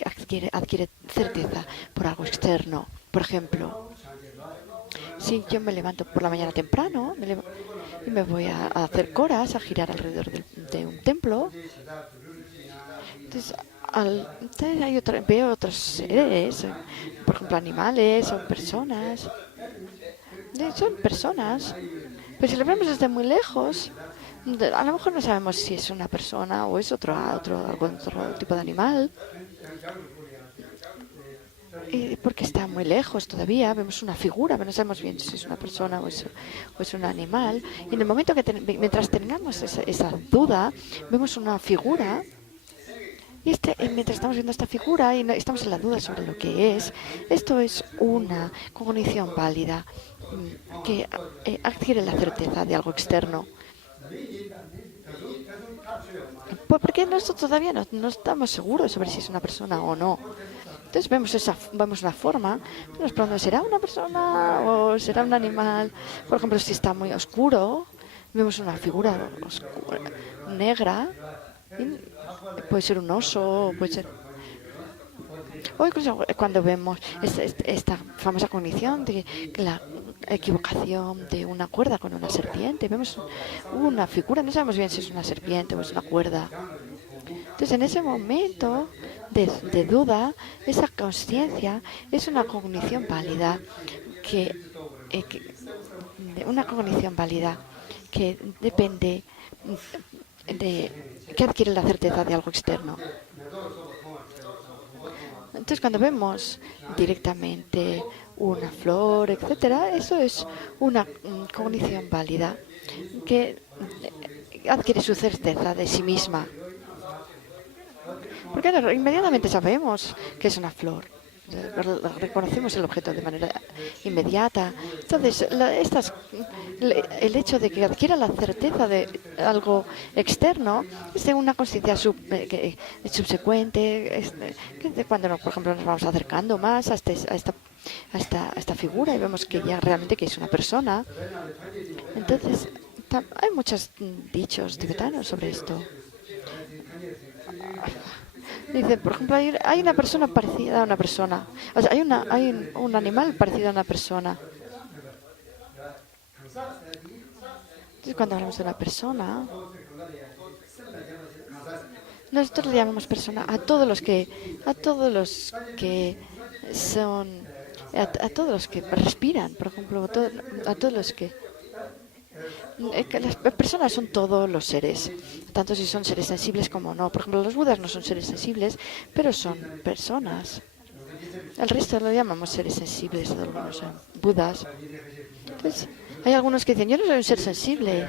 adquiere certeza por algo externo. Por ejemplo, si yo me levanto por la mañana temprano y me voy a hacer coras, a girar alrededor de un templo, entonces veo otros seres, por ejemplo animales o personas. Son personas, pero si lo vemos desde muy lejos, a lo mejor no sabemos si es una persona o es algún otro tipo de animal. Porque está muy lejos todavía, vemos una figura, pero no sabemos bien si es una persona o es un animal. Y en el momento mientras tengamos esa duda, vemos una figura. Y mientras estamos viendo esta figura y estamos en la duda sobre lo que es, esto es una cognición válida que adquiere la certeza de algo externo. Porque nosotros todavía no estamos seguros sobre si es una persona o no. Entonces vemos una forma, nos preguntamos, ¿será una persona o será un animal? Por ejemplo, si está muy oscuro, vemos una figura oscura, negra, puede ser un oso, puede ser... O incluso cuando vemos esta famosa cognición de la equivocación de una cuerda con una serpiente, vemos una figura, no sabemos bien si es una serpiente o es una cuerda. Entonces, en ese momento de duda, esa consciencia es una cognición válida que depende que adquiere la certeza de algo externo. Entonces, cuando vemos directamente una flor, etcétera, eso es una cognición válida que adquiere su certeza de sí misma. Porque inmediatamente sabemos que es una flor. Reconocemos el objeto de manera inmediata. Entonces, el hecho de que adquiera la certeza de algo externo es de una conciencia subsecuente, cuando, por ejemplo, nos vamos acercando más a esta figura y vemos que ya realmente que es una persona. Entonces, hay muchos dichos tibetanos sobre esto. Dice, por ejemplo, hay una persona parecida a una persona. O sea, hay un animal parecido a una persona. Entonces, cuando hablamos de una persona, nosotros le llamamos persona a todos los que son, a todos los que respiran, por ejemplo, a todos los que las personas son todos los seres, tanto si son seres sensibles como no. Por ejemplo, los budas no son seres sensibles, pero son personas. El resto lo llamamos seres sensibles, algunos son budas. Entonces, hay algunos que dicen, yo no soy un ser sensible.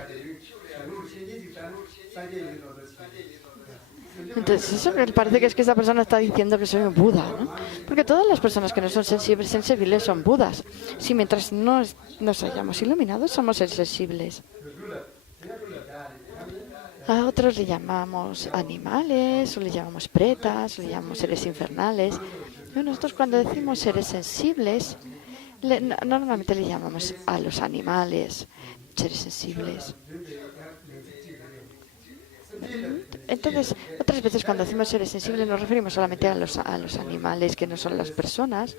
Entonces, eso me parece que es que esta persona está diciendo que soy un Buda, ¿no? Porque todas las personas que no son sensibles son Budas. Si mientras no nos hayamos iluminado, somos seres sensibles. A otros le llamamos animales, o le llamamos pretas, o le llamamos seres infernales. Y nosotros cuando decimos seres sensibles, normalmente le llamamos a los animales seres sensibles. Entonces, otras veces cuando decimos seres sensibles nos referimos solamente a los animales que no son las personas.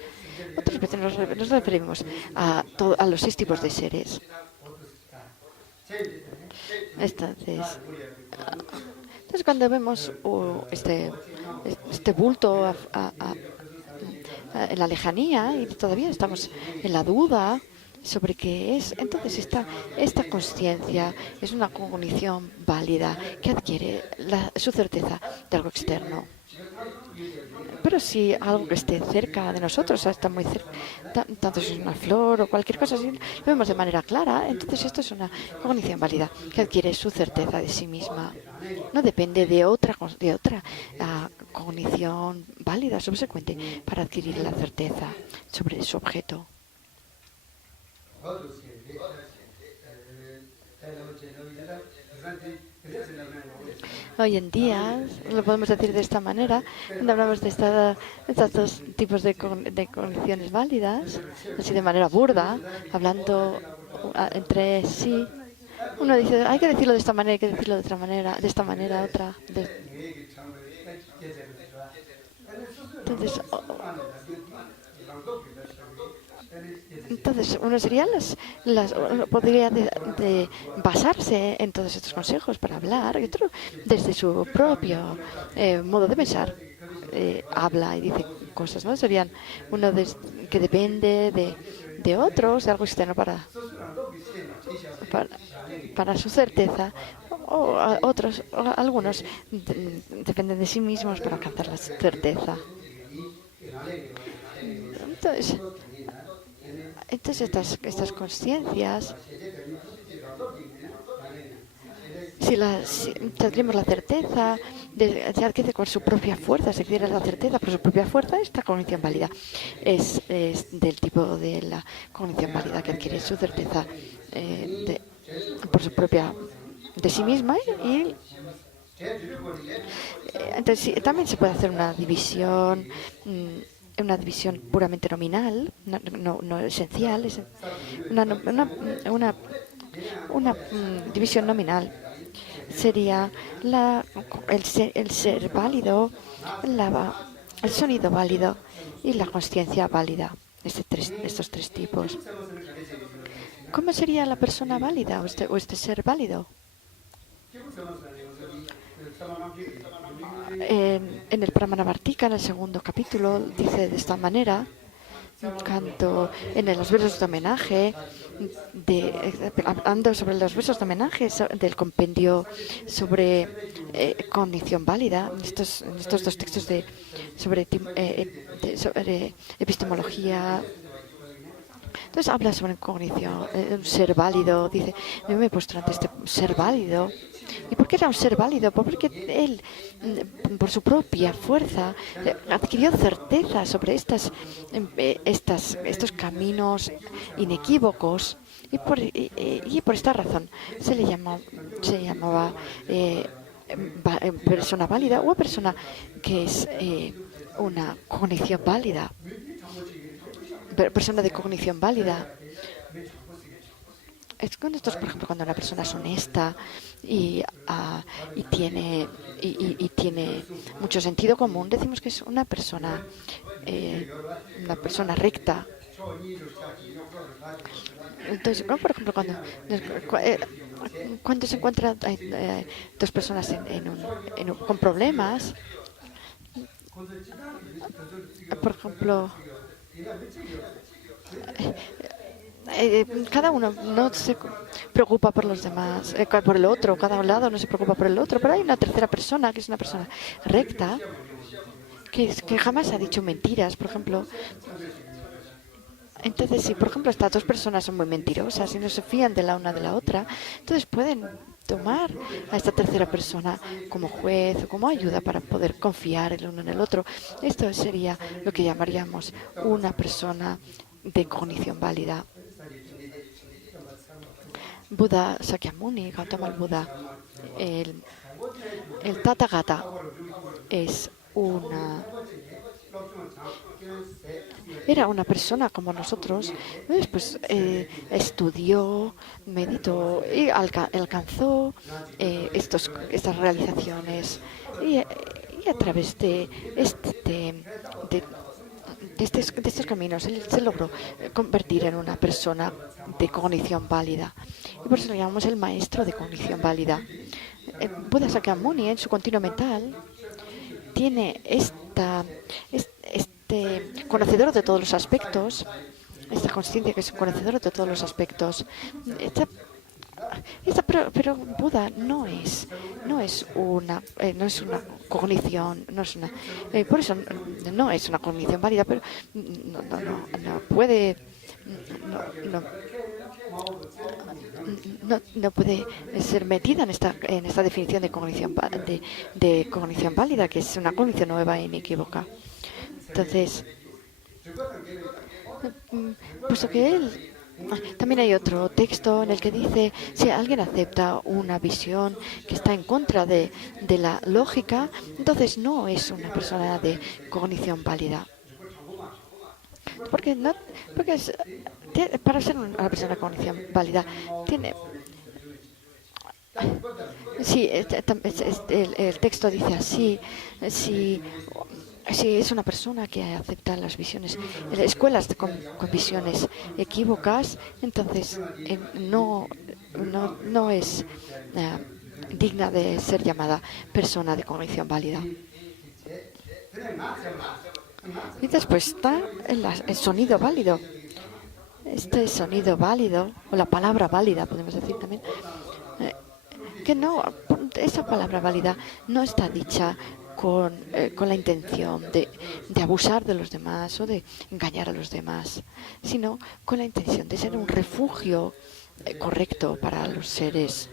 Otras veces nos referimos a los 6 tipos de seres. Entonces cuando vemos este bulto en la lejanía y todavía estamos en la duda sobre qué es, entonces esta consciencia es una cognición válida que adquiere su certeza de algo externo. Pero si algo que esté cerca de nosotros, está muy cerca, tanto si es una flor o cualquier cosa así, lo vemos de manera clara, entonces esto es una cognición válida que adquiere su certeza de sí misma. No depende de otra cognición válida subsecuente para adquirir la certeza sobre su objeto. Hoy en día, lo podemos decir de esta manera, cuando hablamos de estos 2 tipos de cogniciones válidas, así de manera burda, hablando entre sí, uno dice, hay que decirlo de esta manera, hay que decirlo de otra manera, de esta manera, otra. Entonces, uno sería uno podría basarse en todos estos consejos para hablar, y otro, desde su propio modo de pensar, habla y dice cosas, ¿no? Serían uno que depende de otros, de algo externo para su certeza, o algunos dependen de sí mismos para alcanzar la certeza. Entonces estas conciencias, si tendríamos la certeza, se adquiere con su propia fuerza, se adquiere la certeza por su propia fuerza, esta cognición válida es del tipo de la cognición válida que adquiere su certeza por su propia, de sí misma entonces también se puede hacer una división puramente nominal, no esencial, es una división nominal. Sería el ser válido, el sonido válido y la consciencia válida. Estos 3 tipos. ¿Cómo sería la persona válida o este ser válido? En el Pramanavartika, en el 2.º capítulo, dice de esta manera canto en los versos de homenaje, hablando sobre los versos de homenaje del compendio sobre cognición válida, en estos dos textos sobre epistemología. Entonces habla sobre cognición, un ser válido. Dice, yo me he puesto ante este ser válido. ¿Y por qué era un ser válido? Porque él, por su propia fuerza, adquirió certeza sobre estos caminos inequívocos. Y por esta razón se llamaba persona válida, o persona que es una cognición válida. Persona de cognición válida. Es cuando esto es, por ejemplo, cuando una persona es honesta y tiene mucho sentido común, decimos que es una persona recta. Entonces, por ejemplo, cuando se encuentran dos personas con problemas, por ejemplo, cada uno no se preocupa por los demás, por el otro, cada lado no se preocupa por el otro, pero hay una tercera persona que es una persona recta, que jamás ha dicho mentiras, por ejemplo. Entonces, si por ejemplo estas dos personas son muy mentirosas y no se fían de la una de la otra, entonces pueden tomar a esta tercera persona como juez o como ayuda para poder confiar el uno en el otro. Esto sería lo que llamaríamos una persona de cognición válida. Buda Sakyamuni, Gautama el Buda, el Tathagata era una persona como nosotros. Después estudió, meditó y alcanzó estas realizaciones. Y a través de estos caminos él se logró convertir en una persona de cognición válida. Y por eso lo llamamos el maestro de cognición válida. Buda Sakyamuni, en su continuo mental, tiene este conocedor de todos los aspectos, esta consciencia que es conocedor de todos los aspectos. Pero Buda no es una cognición, por eso no es una cognición válida, pero no puede no puede ser metida en esta definición de cognición válida, que es una cognición nueva e inequívoca. Entonces, puesto que él también hay otro texto en el que dice, si alguien acepta una visión que está en contra de la lógica, entonces no es una persona de cognición válida. Porque para ser una persona de cognición válida tiene... Sí, el texto dice así, si es una persona que acepta las visiones, escuelas con visiones equívocas, entonces no es digna de ser llamada persona de cognición válida. Y después está el sonido válido. Este sonido válido, o la palabra válida, podemos decir también, que esa palabra válida no está dicha con la intención de abusar de los demás o de engañar a los demás, sino con la intención de ser un refugio correcto para los seres.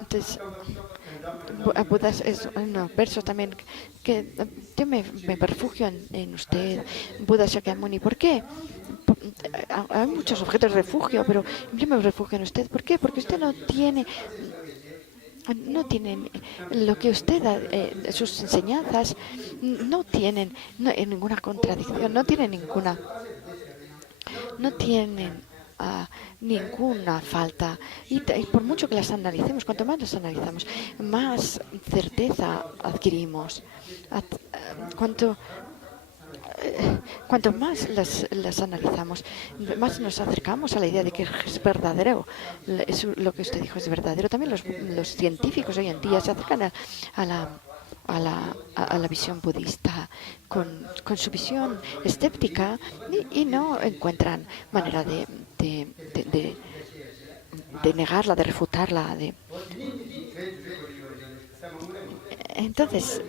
Entonces, Buda es unos versos también que yo me refugio en usted, Buda Shakyamuni. ¿Por qué? Hay muchos objetos de refugio, pero yo me refugio en usted. ¿Por qué? Porque usted no tiene lo que usted da, sus enseñanzas no tienen ninguna contradicción, no tienen ninguna falta, y por mucho que las analicemos, cuanto más las analizamos, más certeza adquirimos. cuanto más las analizamos, más nos acercamos a la idea de que es verdadero. Lo que usted dijo es verdadero. También los científicos hoy en día se acercan a la a la visión budista con su visión escéptica y no encuentran manera de, de negarla, de refutarla. Entonces,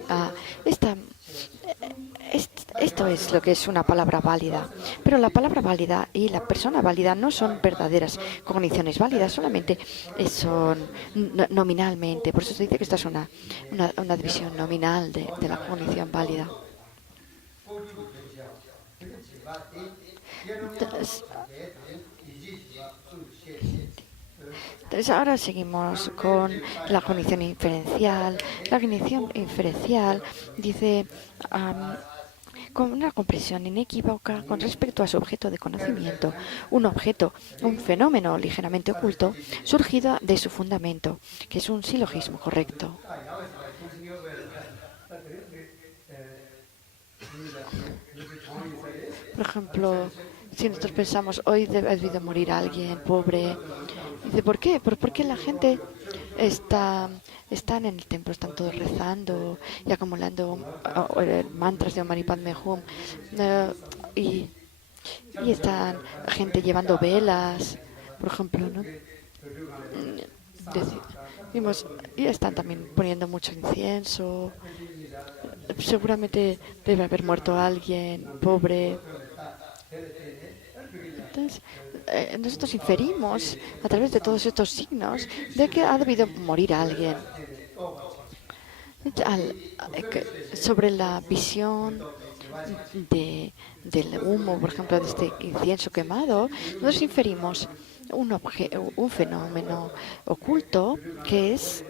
esto es lo que es una palabra válida. Pero la palabra válida y la persona válida no son verdaderas cogniciones válidas, solamente son nominalmente. Por eso se dice que esta es una división nominal de la cognición válida. Entonces ahora seguimos con la cognición inferencial. La cognición inferencial dice con una comprensión inequívoca con respecto a su objeto de conocimiento, un objeto, un fenómeno ligeramente oculto, surgido de su fundamento, que es un silogismo correcto. Por ejemplo, si nosotros pensamos, hoy ha debido morir alguien pobre, dice, ¿por qué? ¿Por qué la gente están en el templo, están todos rezando y acumulando mantras de Om Mani Padme Hum? Y están gente llevando velas, por ejemplo, ¿no? Decimos, y están también poniendo mucho incienso. Seguramente debe haber muerto alguien pobre. Entonces, nosotros inferimos a través de todos estos signos de que ha debido morir alguien. Sobre la visión del humo, por ejemplo, de este incienso quemado, nosotros inferimos un fenómeno oculto que es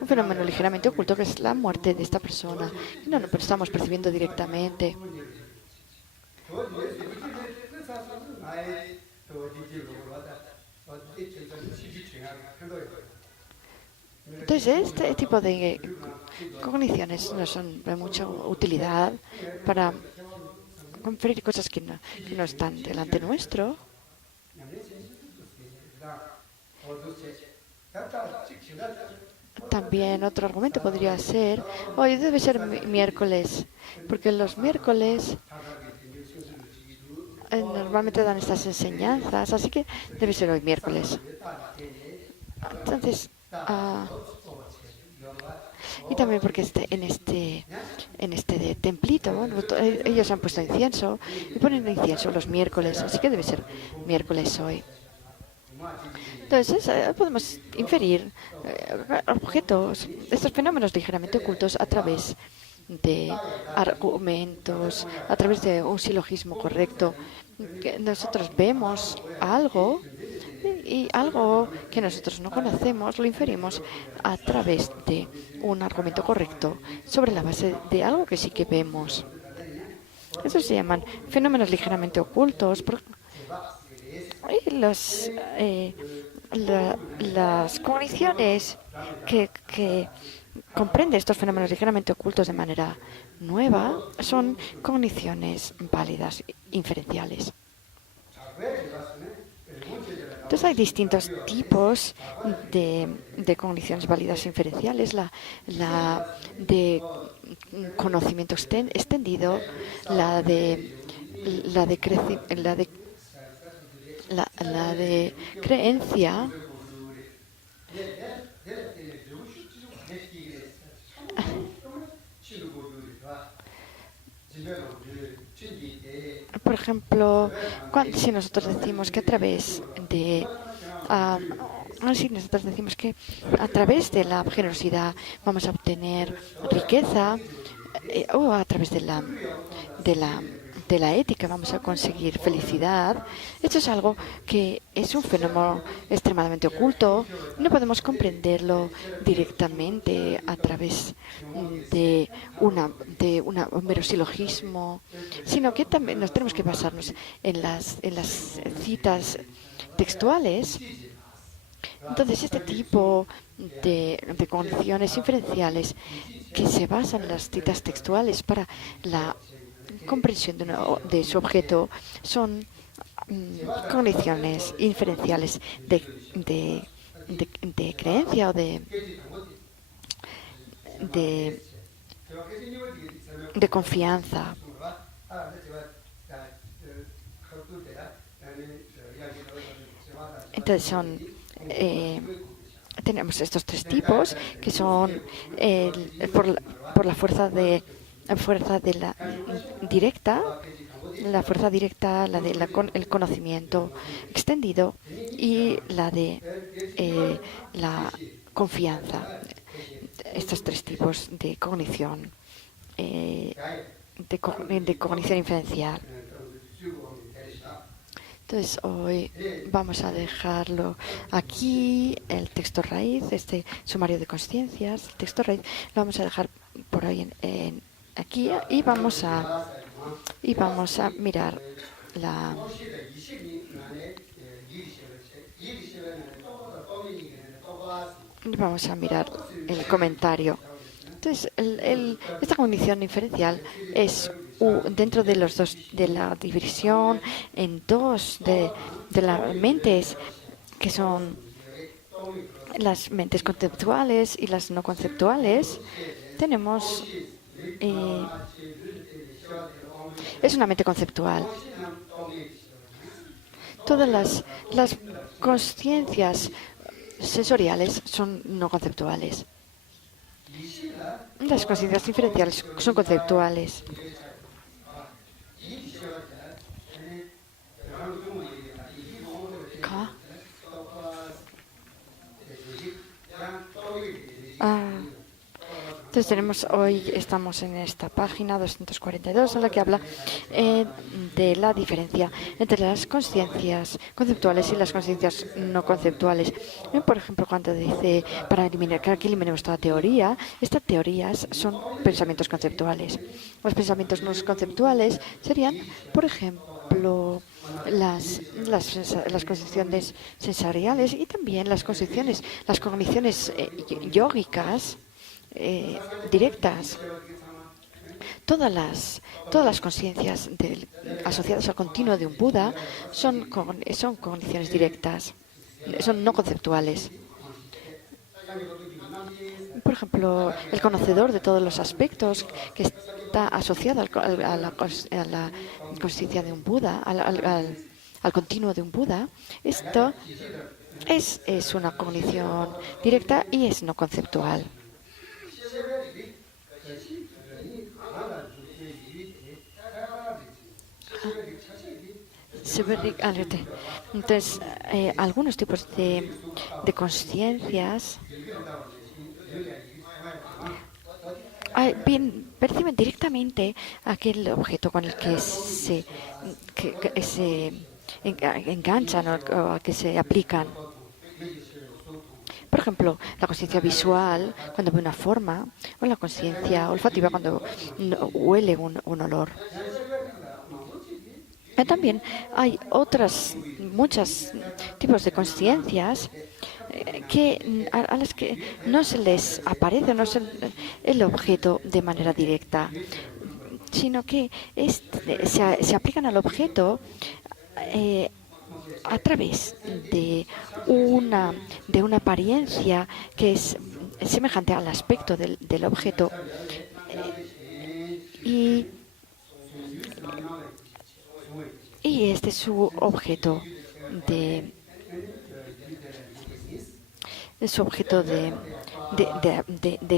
un fenómeno ligeramente oculto que es la muerte de esta persona. No lo estamos percibiendo directamente. Entonces, este tipo de cogniciones no son de mucha utilidad para conferir cosas que no están delante nuestro. También otro argumento podría ser, hoy debe ser miércoles, porque los miércoles normalmente dan estas enseñanzas, así que debe ser hoy miércoles. Entonces, y también porque en este templito, bueno, ellos han puesto incienso y ponen incienso los miércoles, así que debe ser miércoles hoy. Entonces, podemos inferir objetos, estos fenómenos ligeramente ocultos a través de argumentos, a través de un silogismo correcto. Que nosotros vemos algo y algo que nosotros no conocemos lo inferimos a través de un argumento correcto sobre la base de algo que sí que vemos. Eso se llaman fenómenos ligeramente ocultos. Y las cogniciones que comprenden estos fenómenos ligeramente ocultos de manera nueva son cogniciones válidas, inferenciales. Entonces hay distintos tipos de cogniciones válidas inferenciales, la de conocimiento extendido, la de creencia. Por ejemplo, si nosotros decimos que a través de si nosotros decimos que a través de la generosidad vamos a obtener riqueza, o a través de la ética vamos a conseguir felicidad. Esto es algo que es un fenómeno extremadamente oculto. No podemos comprenderlo directamente a través de un mero silogismo, sino que también nos tenemos que basarnos en las citas textuales. Entonces, este tipo de condiciones inferenciales que se basan en las citas textuales para la comprensión de su objeto son cogniciones inferenciales de creencia o de, de confianza. Entonces tenemos estos tres tipos que son por la fuerza de la directa, el conocimiento extendido y la de la confianza. Estos tres tipos de cognición, de cognición inferencial. Entonces hoy vamos a dejarlo aquí, el texto raíz, este sumario de consciencias, el texto raíz, lo vamos a dejar por ahí aquí y vamos a mirar el comentario. Entonces, esta cognición inferencial es dentro de la división en dos de las mentes, que son las mentes conceptuales y las no conceptuales. Tenemos es una mente conceptual. Todas las conciencias sensoriales son no conceptuales. Las conciencias inferenciales son conceptuales. Entonces estamos en esta página 242 en la que habla de la diferencia entre las conciencias conceptuales y las conciencias no conceptuales. Por ejemplo, cuando dice que eliminemos toda teoría, estas teorías son pensamientos conceptuales. Los pensamientos no conceptuales serían, por ejemplo, las concepciones sensoriales y también las cogniciones yógicas directas. Todas las conciencias asociadas al continuo de un Buda son cogniciones directas, son no conceptuales. Por ejemplo, el conocedor de todos los aspectos que está asociado a la conciencia de un Buda, al continuo de un Buda, esto es una cognición directa y es no conceptual. Entonces, algunos tipos de conciencias perciben directamente aquel objeto con el que se enganchan o al que se aplican. Por ejemplo, la conciencia visual cuando ve una forma, o la conciencia olfativa cuando huele un olor. También hay muchos tipos de conciencias a las que no se les aparece el objeto de manera directa, sino que se aplican al objeto a través de una apariencia que es semejante al aspecto del objeto y este es su objeto de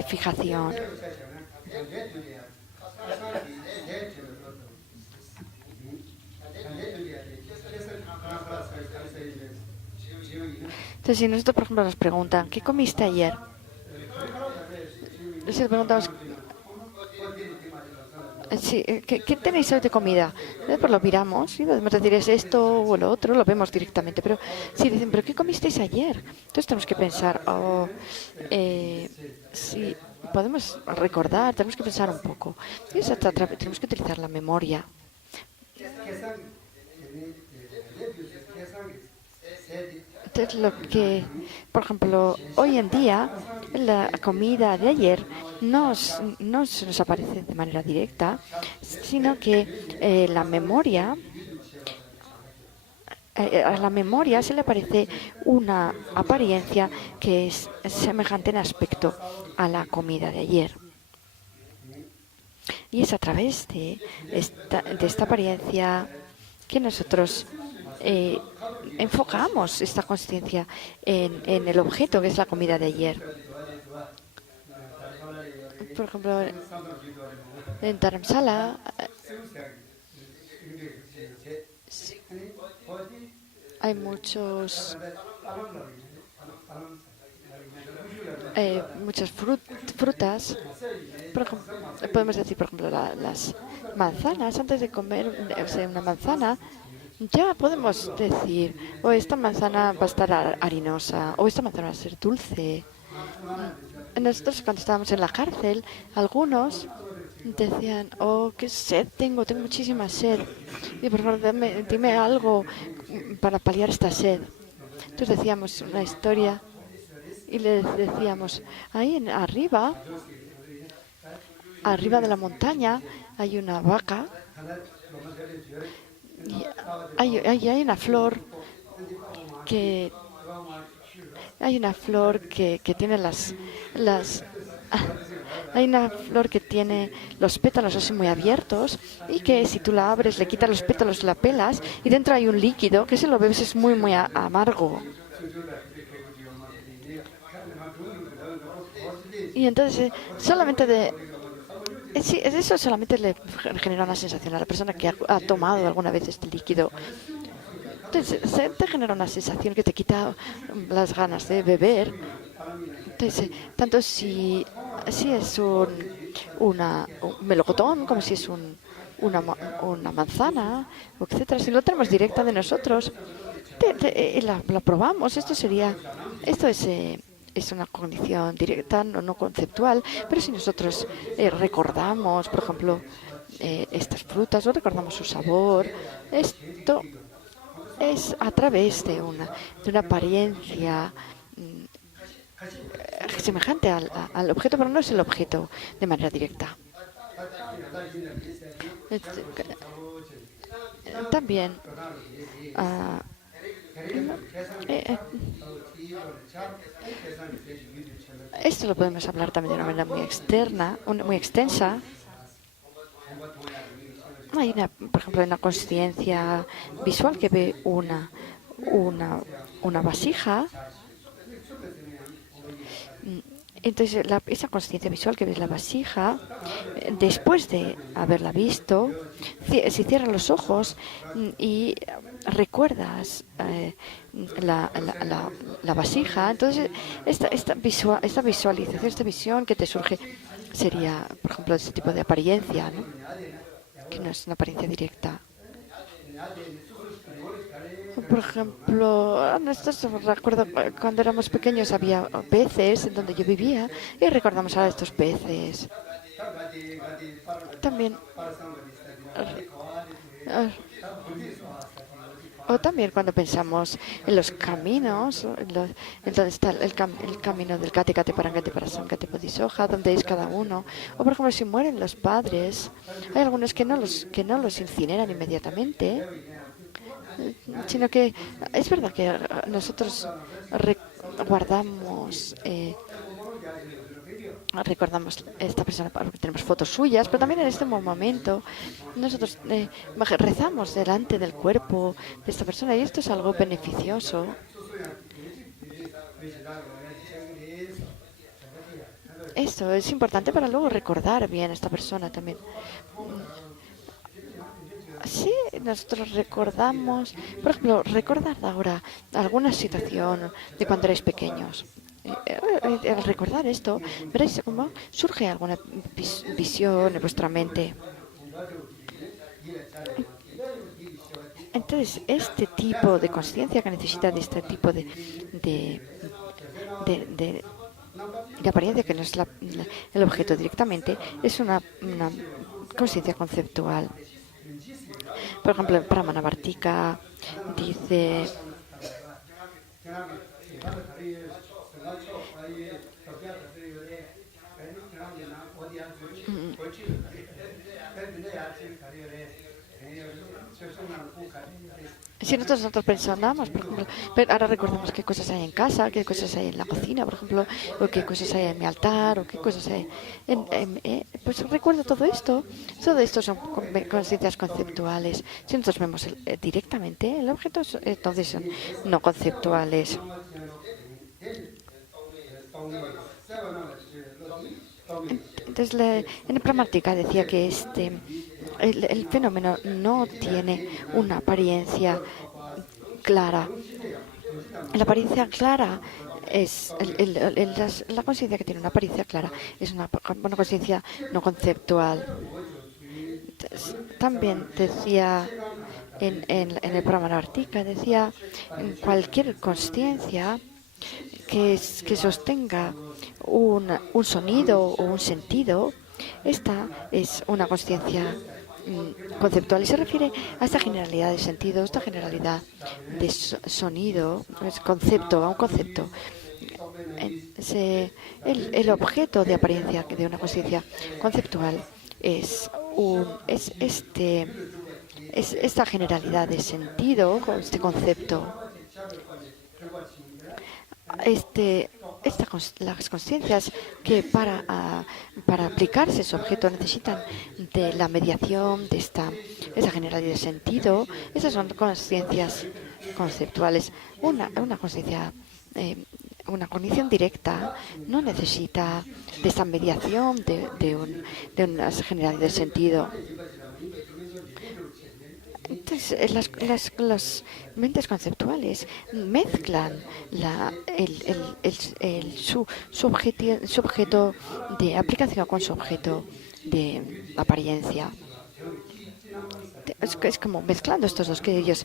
fijación. Entonces, si nosotros, por ejemplo, nos preguntan, ¿qué comiste ayer? Si le preguntamos, sí, ¿qué tenéis hoy de comida? Pues lo miramos y podemos decir es esto o lo otro, lo vemos directamente. Pero si dicen, ¿pero qué comisteis ayer? Entonces tenemos que pensar, sí, podemos recordar, tenemos que pensar un poco. Y tenemos que utilizar la memoria. Entonces, lo que, por ejemplo, hoy en día, la comida de ayer no se nos aparece de manera directa, sino que a la memoria se le aparece una apariencia que es semejante en aspecto a la comida de ayer. Y es a través de esta apariencia que nosotros enfocamos esta conciencia en el objeto que es la comida de ayer. Por ejemplo, en Dharamsala hay muchas frutas. Podemos decir, por ejemplo, las manzanas. Antes de comer una manzana, ya podemos decir, o esta manzana va a estar harinosa, o esta manzana va a ser dulce. Nosotros cuando estábamos en la cárcel, algunos decían, oh, qué sed tengo muchísima sed. Y por favor, dime algo para paliar esta sed. Entonces decíamos una historia y le decíamos, ahí arriba de la montaña, hay una vaca y hay una flor que tiene hay una flor que tiene los pétalos así muy abiertos y que si tú la abres, le quitas los pétalos, la pelas y dentro hay un líquido que si lo bebes es muy, muy amargo. Y entonces eso solamente le genera una sensación a la persona que ha tomado alguna vez este líquido. Entonces, se te genera una sensación que te quita las ganas de beber. Entonces, tanto si es un melocotón, como si es una manzana, etcétera. Si lo tenemos directa de nosotros, la probamos. Esto es una cognición directa, no conceptual, pero si nosotros recordamos, por ejemplo, estas frutas o recordamos su sabor, esto es a través de una apariencia semejante al objeto, pero no es el objeto de manera directa. También uh, esto lo podemos hablar también de una manera muy externa, muy extensa. Por ejemplo, hay una conciencia visual que ve una vasija. Entonces, esa conciencia visual que ves la vasija, después de haberla visto, si cierras los ojos y recuerdas la vasija, entonces esta visualización, esta visión que te surge sería, por ejemplo, este tipo de apariencia, ¿no? Que no es una apariencia directa. Por ejemplo, recuerdo cuando éramos pequeños había peces en donde yo vivía y recordamos a estos peces. También o también cuando pensamos en los caminos, en donde está el camino del Kate Kate Parangate Parasangate Bodhisoja, donde es cada uno. O por ejemplo, si mueren los padres, hay algunos que no los incineran inmediatamente, sino que es verdad que nosotros recordamos esta persona porque tenemos fotos suyas, pero también en este momento nosotros rezamos delante del cuerpo de esta persona y esto es algo beneficioso. Esto es importante para luego recordar bien a esta persona también. Sí, nosotros recordamos, por ejemplo, recordar ahora alguna situación de cuando erais pequeños. Al recordar esto, veréis cómo surge alguna visión en vuestra mente. Entonces, este tipo de conciencia que necesita de este tipo de apariencia, que no es el objeto directamente, es una conciencia conceptual. Por ejemplo, Pramanavartika dice Si nosotros pensamos, por ejemplo, pero ahora recordemos qué cosas hay en casa, qué cosas hay en la cocina, por ejemplo, o qué cosas hay en mi altar, o qué cosas hay pues recuerdo todo esto son conciencias conceptuales. Si nosotros vemos directamente el objeto, entonces son no conceptuales. Entonces, en el Pramática decía que el fenómeno no tiene una apariencia clara. La apariencia clara es la conciencia que tiene una apariencia clara es una conciencia no conceptual. También decía en el Pramática, decía en cualquier conciencia que sostenga un sonido o un sentido, esta es una conciencia conceptual y se refiere a esta generalidad de sentido, esta generalidad de sonido, es concepto, a un concepto. El objeto de apariencia de una conciencia conceptual es esta generalidad de sentido, este concepto. Las conciencias que para aplicarse ese objeto necesitan de la mediación de esa generalidad de sentido, esas son conciencias conceptuales. Una conciencia, una cognición directa no necesita de esa mediación de una generalidad de sentido. Entonces, las mentes conceptuales mezclan su objeto de aplicación con su objeto de apariencia. Es como mezclando estos dos, que ellos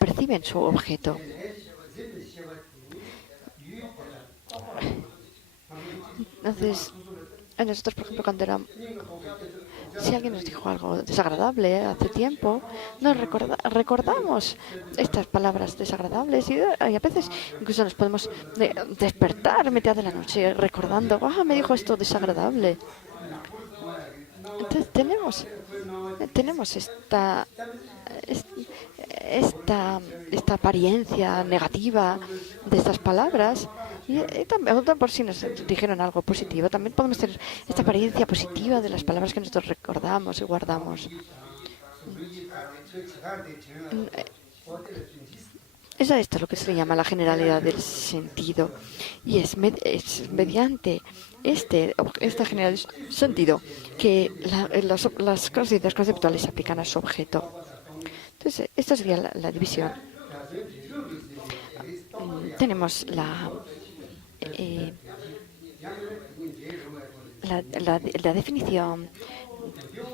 perciben su objeto. Entonces, nosotros, por ejemplo, si alguien nos dijo algo desagradable hace tiempo, nos recordamos estas palabras desagradables y a veces incluso nos podemos despertar a mitad de la noche recordando, me dijo esto desagradable. Entonces tenemos esta apariencia negativa de estas palabras y también por si nos dijeron algo positivo, también podemos tener esta apariencia positiva de las palabras que nosotros recordamos y guardamos. Es a esto lo que se le llama la generalidad del sentido y es mediante esta generalidad del sentido que las conciencias conceptuales se aplican a su objeto. Entonces, esta sería la división. Tenemos la definición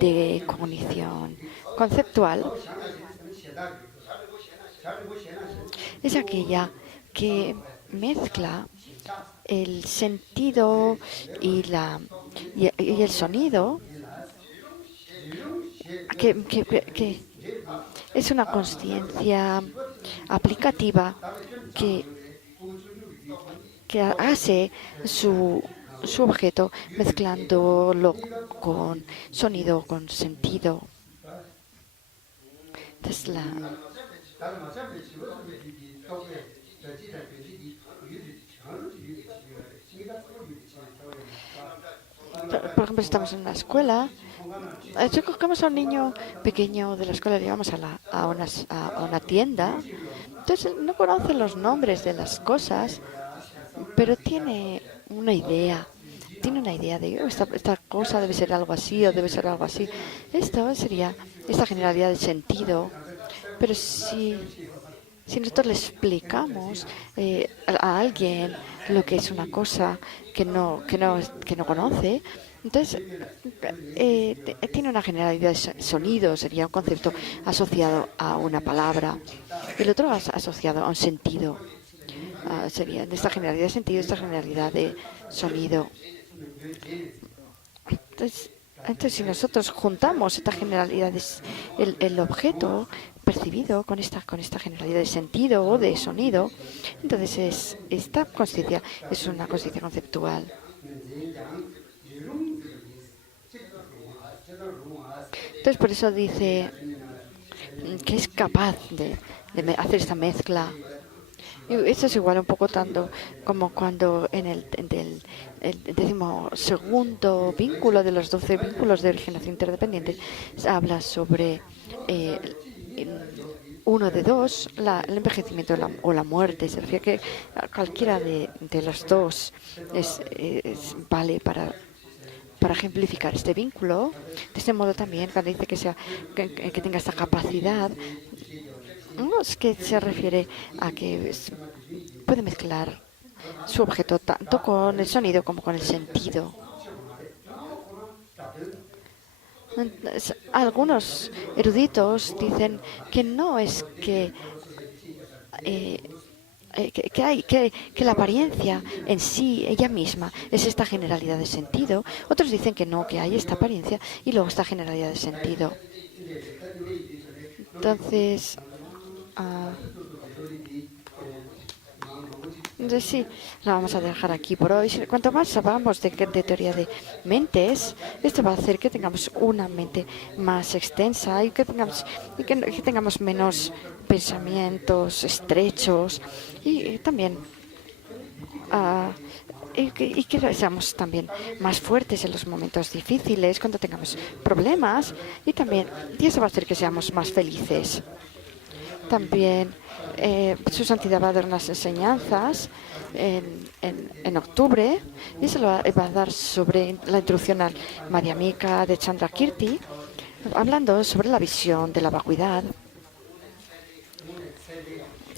de cognición conceptual. Es aquella que mezcla el sentido y el sonido, que es una consciencia aplicativa que hace su objeto mezclándolo con sonido, con sentido. Entonces, por ejemplo, si estamos en una escuela, si cogemos a un niño pequeño de la escuela, le llevamos a una tienda, entonces no conoce los nombres de las cosas, pero tiene una idea. Tiene una idea de esta cosa debe ser algo así o debe ser algo así. Esto sería esta generalidad de sentido. Pero si nosotros le explicamos a alguien lo que es una cosa que no conoce, entonces tiene una generalidad de sonido, sería un concepto asociado a una palabra. El otro asociado a un sentido. Sería de esta generalidad de sentido, esta generalidad de sonido. Entonces, si nosotros juntamos esta generalidad, el objeto percibido con esta generalidad de sentido o de sonido. Entonces, esta conciencia es una conciencia conceptual. Entonces, por eso dice que es capaz de hacer esta mezcla. Y eso es igual un poco tanto como cuando en el 12º vínculo de los 12 vínculos de originación interdependiente se habla sobre uno de dos, el envejecimiento o la muerte. Se refiere que cualquiera de los dos vale para ejemplificar este vínculo. De este modo también, cuando dice que tenga esta capacidad, no es que se refiere a que puede mezclar su objeto tanto con el sonido como con el sentido. Algunos eruditos dicen que no es que la apariencia en sí, ella misma, es esta generalidad de sentido. Otros dicen que no, que hay esta apariencia y luego esta generalidad de sentido. Entonces, sí, la vamos a dejar aquí por hoy. Cuanto más sabamos de teoría de mentes, esto va a hacer que tengamos una mente más extensa y que tengamos menos pensamientos estrechos y también y que seamos también más fuertes en los momentos difíciles, cuando tengamos problemas, y eso va a hacer que seamos más felices. También su santidad va a dar unas enseñanzas en octubre, y se lo va a dar sobre la introducción al Madhyamika de Chandrakirti, hablando sobre la visión de la vacuidad.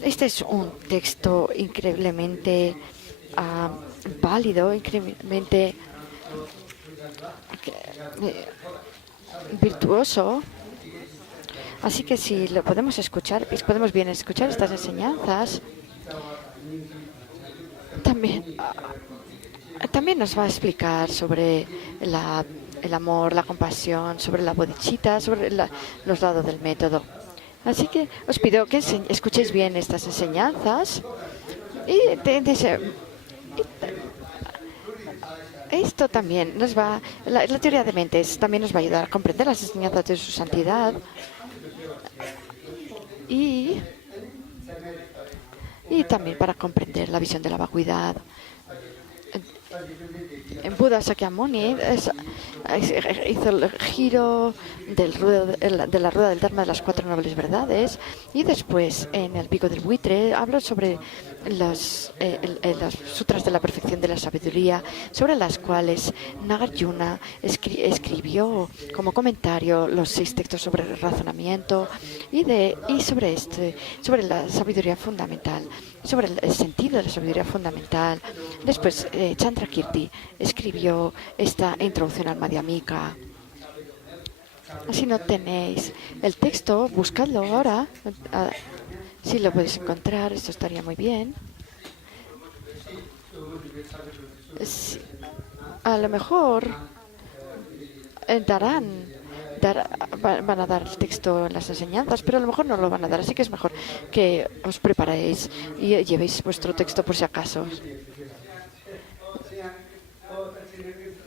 Este es un texto increíblemente válido, increíblemente virtuoso. Así que si lo podemos escuchar, podemos bien escuchar estas enseñanzas, también nos va a explicar sobre el amor, la compasión, sobre la bodhicitta, sobre los lados del método. Así que os pido que escuchéis bien estas enseñanzas y esto también nos va, la teoría de mentes también nos va a ayudar a comprender las enseñanzas de su santidad y también para comprender la visión de la vacuidad. En Buda Sakyamuni hizo el giro de la rueda del Dharma de las 4 nobles verdades, y después en el Pico del Buitre habló sobre las sutras de la perfección de la sabiduría, sobre las cuales Nagarjuna escribió como comentario los 6 textos sobre el razonamiento y sobre la sabiduría fundamental, sobre el sentido de la sabiduría fundamental. Después Chandrakirti escribió esta introducción al Madhyamika. Si no tenéis el texto, buscadlo ahora. Si lo podéis encontrar, esto estaría muy bien. A lo mejor van a dar el texto en las enseñanzas, pero a lo mejor no lo van a dar, así que es mejor que os preparéis y llevéis vuestro texto por si acaso.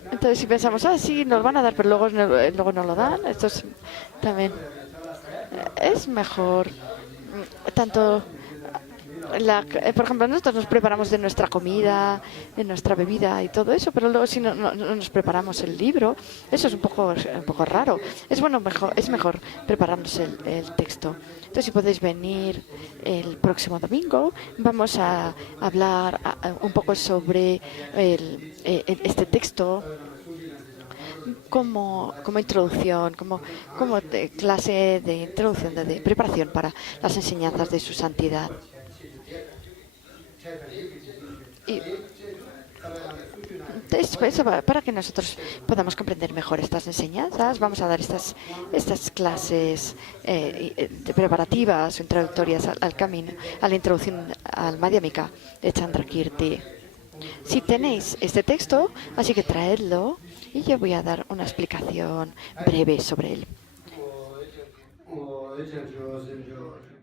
Entonces, si pensamos, sí, nos van a dar, pero luego no lo dan, esto también es mejor. Tanto, por ejemplo, nosotros nos preparamos de nuestra comida, de nuestra bebida y todo eso, pero luego si no nos preparamos el libro, eso es un poco raro. Es mejor prepararnos el texto. Entonces, si podéis venir el próximo domingo, vamos a hablar un poco sobre este texto como introducción, como clase de introducción, de preparación para las enseñanzas de su santidad. Y eso, para que nosotros podamos comprender mejor estas enseñanzas, vamos a dar estas clases preparativas o introductorias al camino, a la introducción al Madhyamika de Chandrakirti. Si tenéis este texto, así que traedlo y yo voy a dar una explicación breve sobre él. college and she was enjoying.